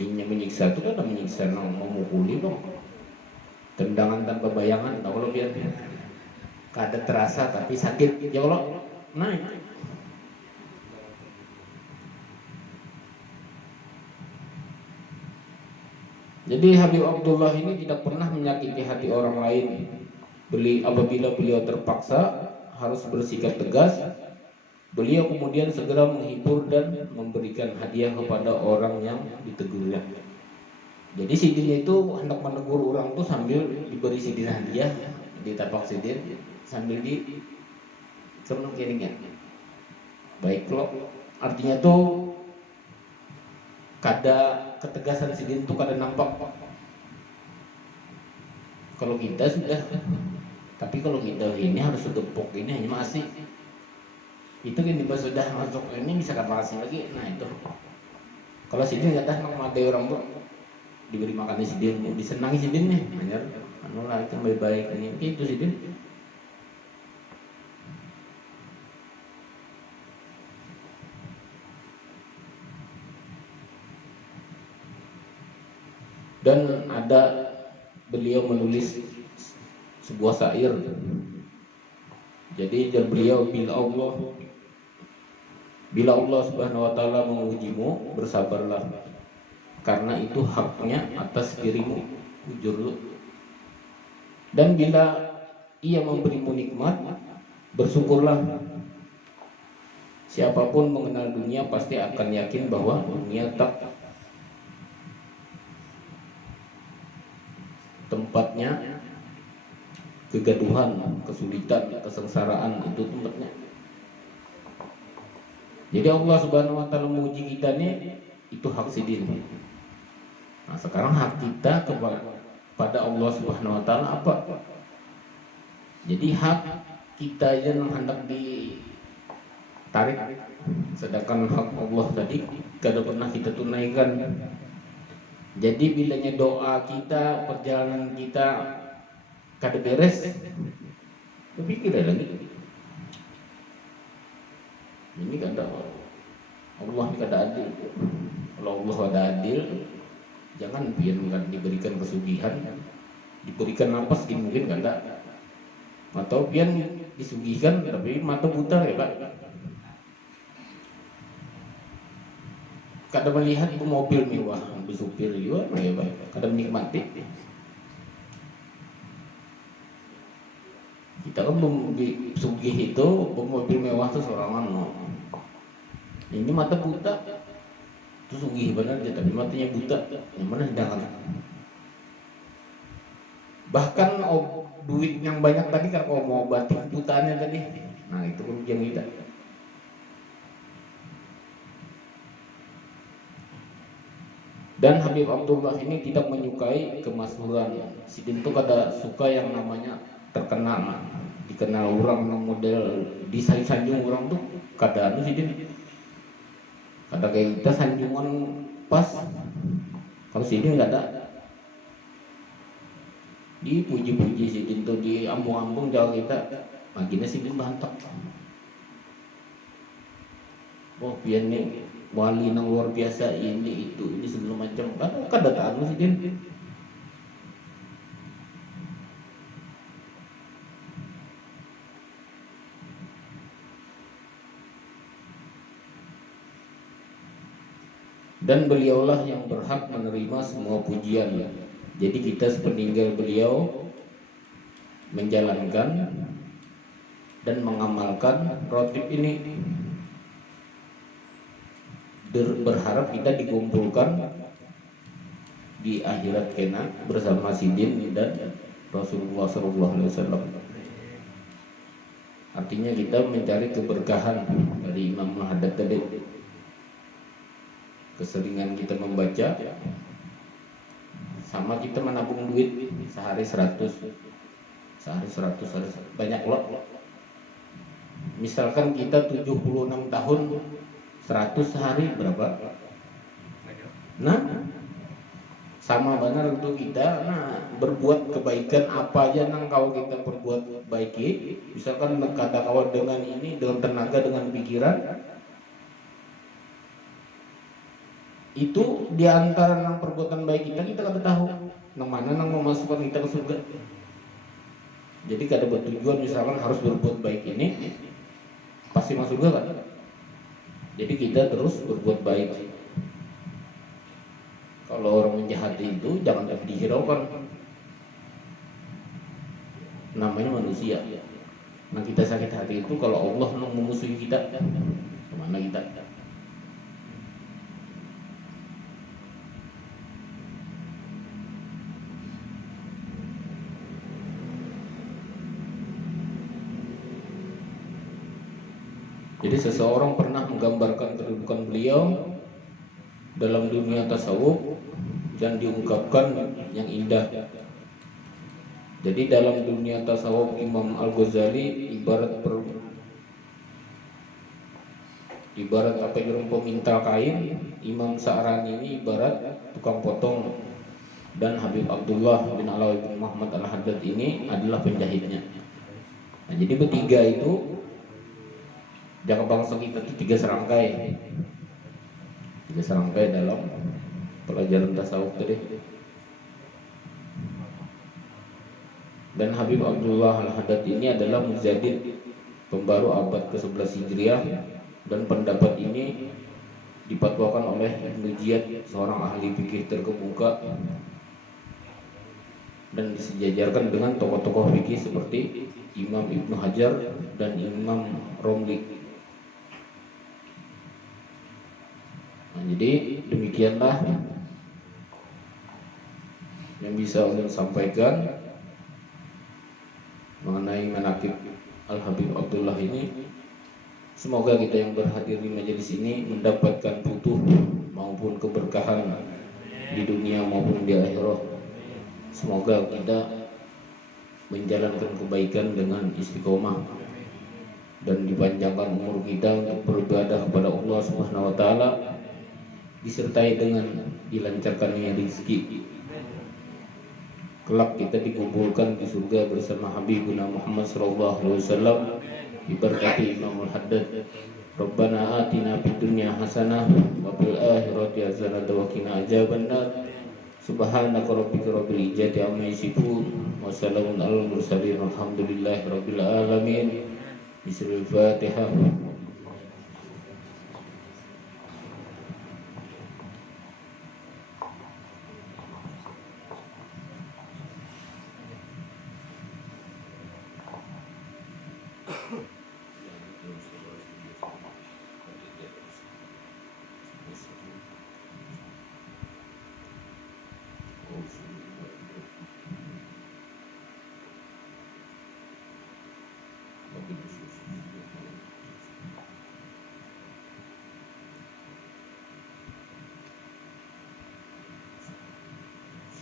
Ini menyiksa itu kan menyiksa, memukuli dong. Tendangan tanpa bayangan, tahu lo biar kada terasa tapi sakit ya Allah. Nah itu. Jadi Habib Abdullah ini tidak pernah menyakiti hati orang lain. Apabila beliau terpaksa harus bersikap tegas, beliau kemudian segera menghibur dan memberikan hadiah kepada orang yang ditegurnya. Jadi sidin itu hendak menegur orang tuh sambil diberi sidin hadiah, ditapak sidin sambil di seneng kiringnya. Baik loh, artinya tuh kada ketegasan sidin tuh kada nampak. Kalau kita sudah, tapi kalau kita ini harus sedepok ini hanya masih. Itu kan sudah masuk ini bisa kapalasi lagi. Nah itu. Kalau sidin nggak tahu mengadai orang tuh diberi makan di sidin, disenangi sidin nih, benar. Anu lah itu lebih baik ini itu sidin. Dan ada beliau menulis sebuah syair. Jadi beliau bila Allah Subhanahu wa taala mengujimu, bersabarlah. Karena itu haknya atas dirimu. Ujur lu. Dan bila ia memberimu nikmat, bersyukurlah. Siapapun mengenal dunia pasti akan yakin bahwa dunia tak tempatnya kegaduhan, kesulitan, kesengsaraan, itu tempatnya. Jadi Allah Subhanahu wa taala menguji kita nih, itu hak sidin. Nah, sekarang hak kita kepada Allah Subhanahu wa taala apa? Jadi hak kita yang hendak ditarik, sedangkan hak Allah tadi tidak pernah kita tunaikan. Jadi bilanya doa kita, perjalanan kita kada beres, berpikir lagi. Ini kada Allah ini kada adil. Kalau Allah kada adil, jangan biar diberikan kesugihan, diberikan napas mungkin kada. Atau biar disugihan tapi mata buta ya Pak. Kada melihat itu mobil mewah, bersupir juga ya Pak. Kada menikmati. Kita kan belum sugih itu mobil mewah tuh seorang no. Ini mata buta, itu sugih benar aja tapi matanya buta. Yang mana sedangkan? Bahkan duit yang banyak tadi kan kalau mau obati butaannya tadi, nah itu kerugian kita. Dan Habib Abdullah ini tidak menyukai kemasyhuran. Sidin itu kada suka yang namanya terkenal, dikenal orang model disanjung orang tuh kada anu Sidin. Kada kayak kita sanjungan pas. Kalau Sidin nggak ada. Dipuji-puji Sidin tuh diambung-ambung jauh kita. Akhirnya Sidin bantak. Oh pian nih wali nang luar biasa ini segala macam. Kada tahu Sidin. Dan beliaulah yang berhak menerima semua pujian. Jadi kita sepeninggal beliau menjalankan dan mengamalkan rotib ini, berharap kita dikumpulkan di akhirat kena bersama Sidin dan Rasulullah SAW. Artinya kita mencari keberkahan dari Imam Al-Haddad tadi. Keseringan kita membaca sama kita menabung duit sehari 100 banyak loh. Misalkan kita 76 tahun 100 sehari berapa? Nah sama benar untuk kita. Nah berbuat kebaikan apa aja nang kalau kita berbuat baiki, misalkan kata kawan dengan ini, dengan tenaga, dengan pikiran, itu diantara nang perbuatan baik kita kada tahu nang mana nang memasukkan kita ke surga. Jadi kada bertujuan misalkan harus berbuat baik ini pasti masuk surga kan. Jadi kita terus berbuat baik. Kalau orang menjahati itu jangan dihiraukan, namanya manusia. Nah kita sakit hati itu kalau Allah nang memusuhi kita, kemana kita? Jadi seseorang pernah menggambarkan kedudukan beliau dalam dunia tasawuf dan diungkapkan yang indah. Jadi dalam dunia tasawuf Imam Al-Ghazali ibarat apa yang pemintal kain, Imam Sa'rani ini ibarat tukang potong, dan Habib Abdullah bin Alawi bin Muhammad Al-Haddad ini adalah penjahitnya. Nah, jadi bertiga itu jangka bangsa kita itu tiga serangkai dalam pelajaran tasawuf tadi. Dan Habib Abdullah Al-Haddad ini adalah mujadid pembaru abad ke-11 Hijriah, dan pendapat ini dipatwakan oleh Ibnu Jiyad, seorang ahli fikih terkemuka dan disejajarkan dengan tokoh-tokoh fikih seperti Imam Ibnu Hajar dan Imam Romli. Nah, jadi demikianlah yang bisa ulun sampaikan mengenai manaqib Al-Habib Abdullah ini. Semoga kita yang berhadir di majelis ini mendapatkan futuh maupun keberkahan di dunia maupun di akhirat. Semoga kita menjalankan kebaikan dengan istiqomah dan dipanjangkan umur kita untuk beribadah kepada Allah Subhanahu wa taala, disertai dengan dilancarkannya rezeki. Kelak kita dikumpulkan di surga bersama Habibuna Muhammad sallallahu alaihi wasallam diberkati Imamul Haddad. Rabbana atina fid dunya hasanah wa fil akhirati hasanah wa qina adzabannar. Subhanaka rabbika rabbil izzati amma yasifun wa salamun alal mursalin walhamdulillahi rabbil alamin. Bismillahil Fatihah.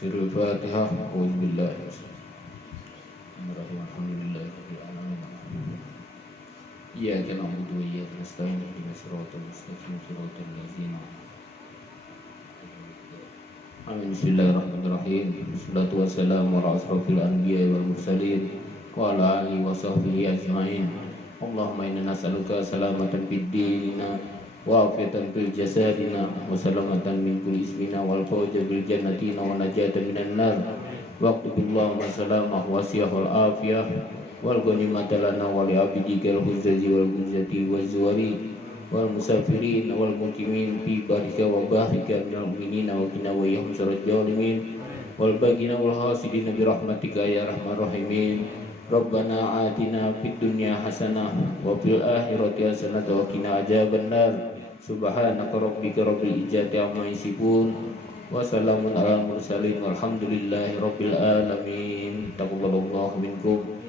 Surah Al-Fatihah. Auzubillahi Alhamdulillahirabbil alamin. Iyyaka na'budu wa iyyaka nasta'in ihdinas siratal mustaqim siratal ladzina Amin. Bismillahirrahmanirrahim. Wassalatu wassalamu ala asrofil anbiya wal mursalin wa ala alihi wa sahbihi ajma'in. Allahumma inna nas'aluka salamatan fid dinina wa afiatan fil jasadina wa salamatan min kulli ismina wal fawza bil jannatina wa najatan minan nar. Waqtubillahumma salamah wa siyah wal afiyah wal ghanimata lana wa li abidika al huzazi wal guzati wal zuwari wal musafirin wal muqimin fi barika wa bahrika minal mu'minina wa qina wa yahum syarril zalimin wal bagina wal hasidina bi rahmatika ya arhamar rahimin. Rabbana atina fid dunya hasanah wa fil akhirati hasanah wa qina adzabannar. Subhanaka rabbika rabbil izzati amma yasifun wa salamun alal mursalin walhamdulillahi rabbil alamin. Taqabbalallahu minkum.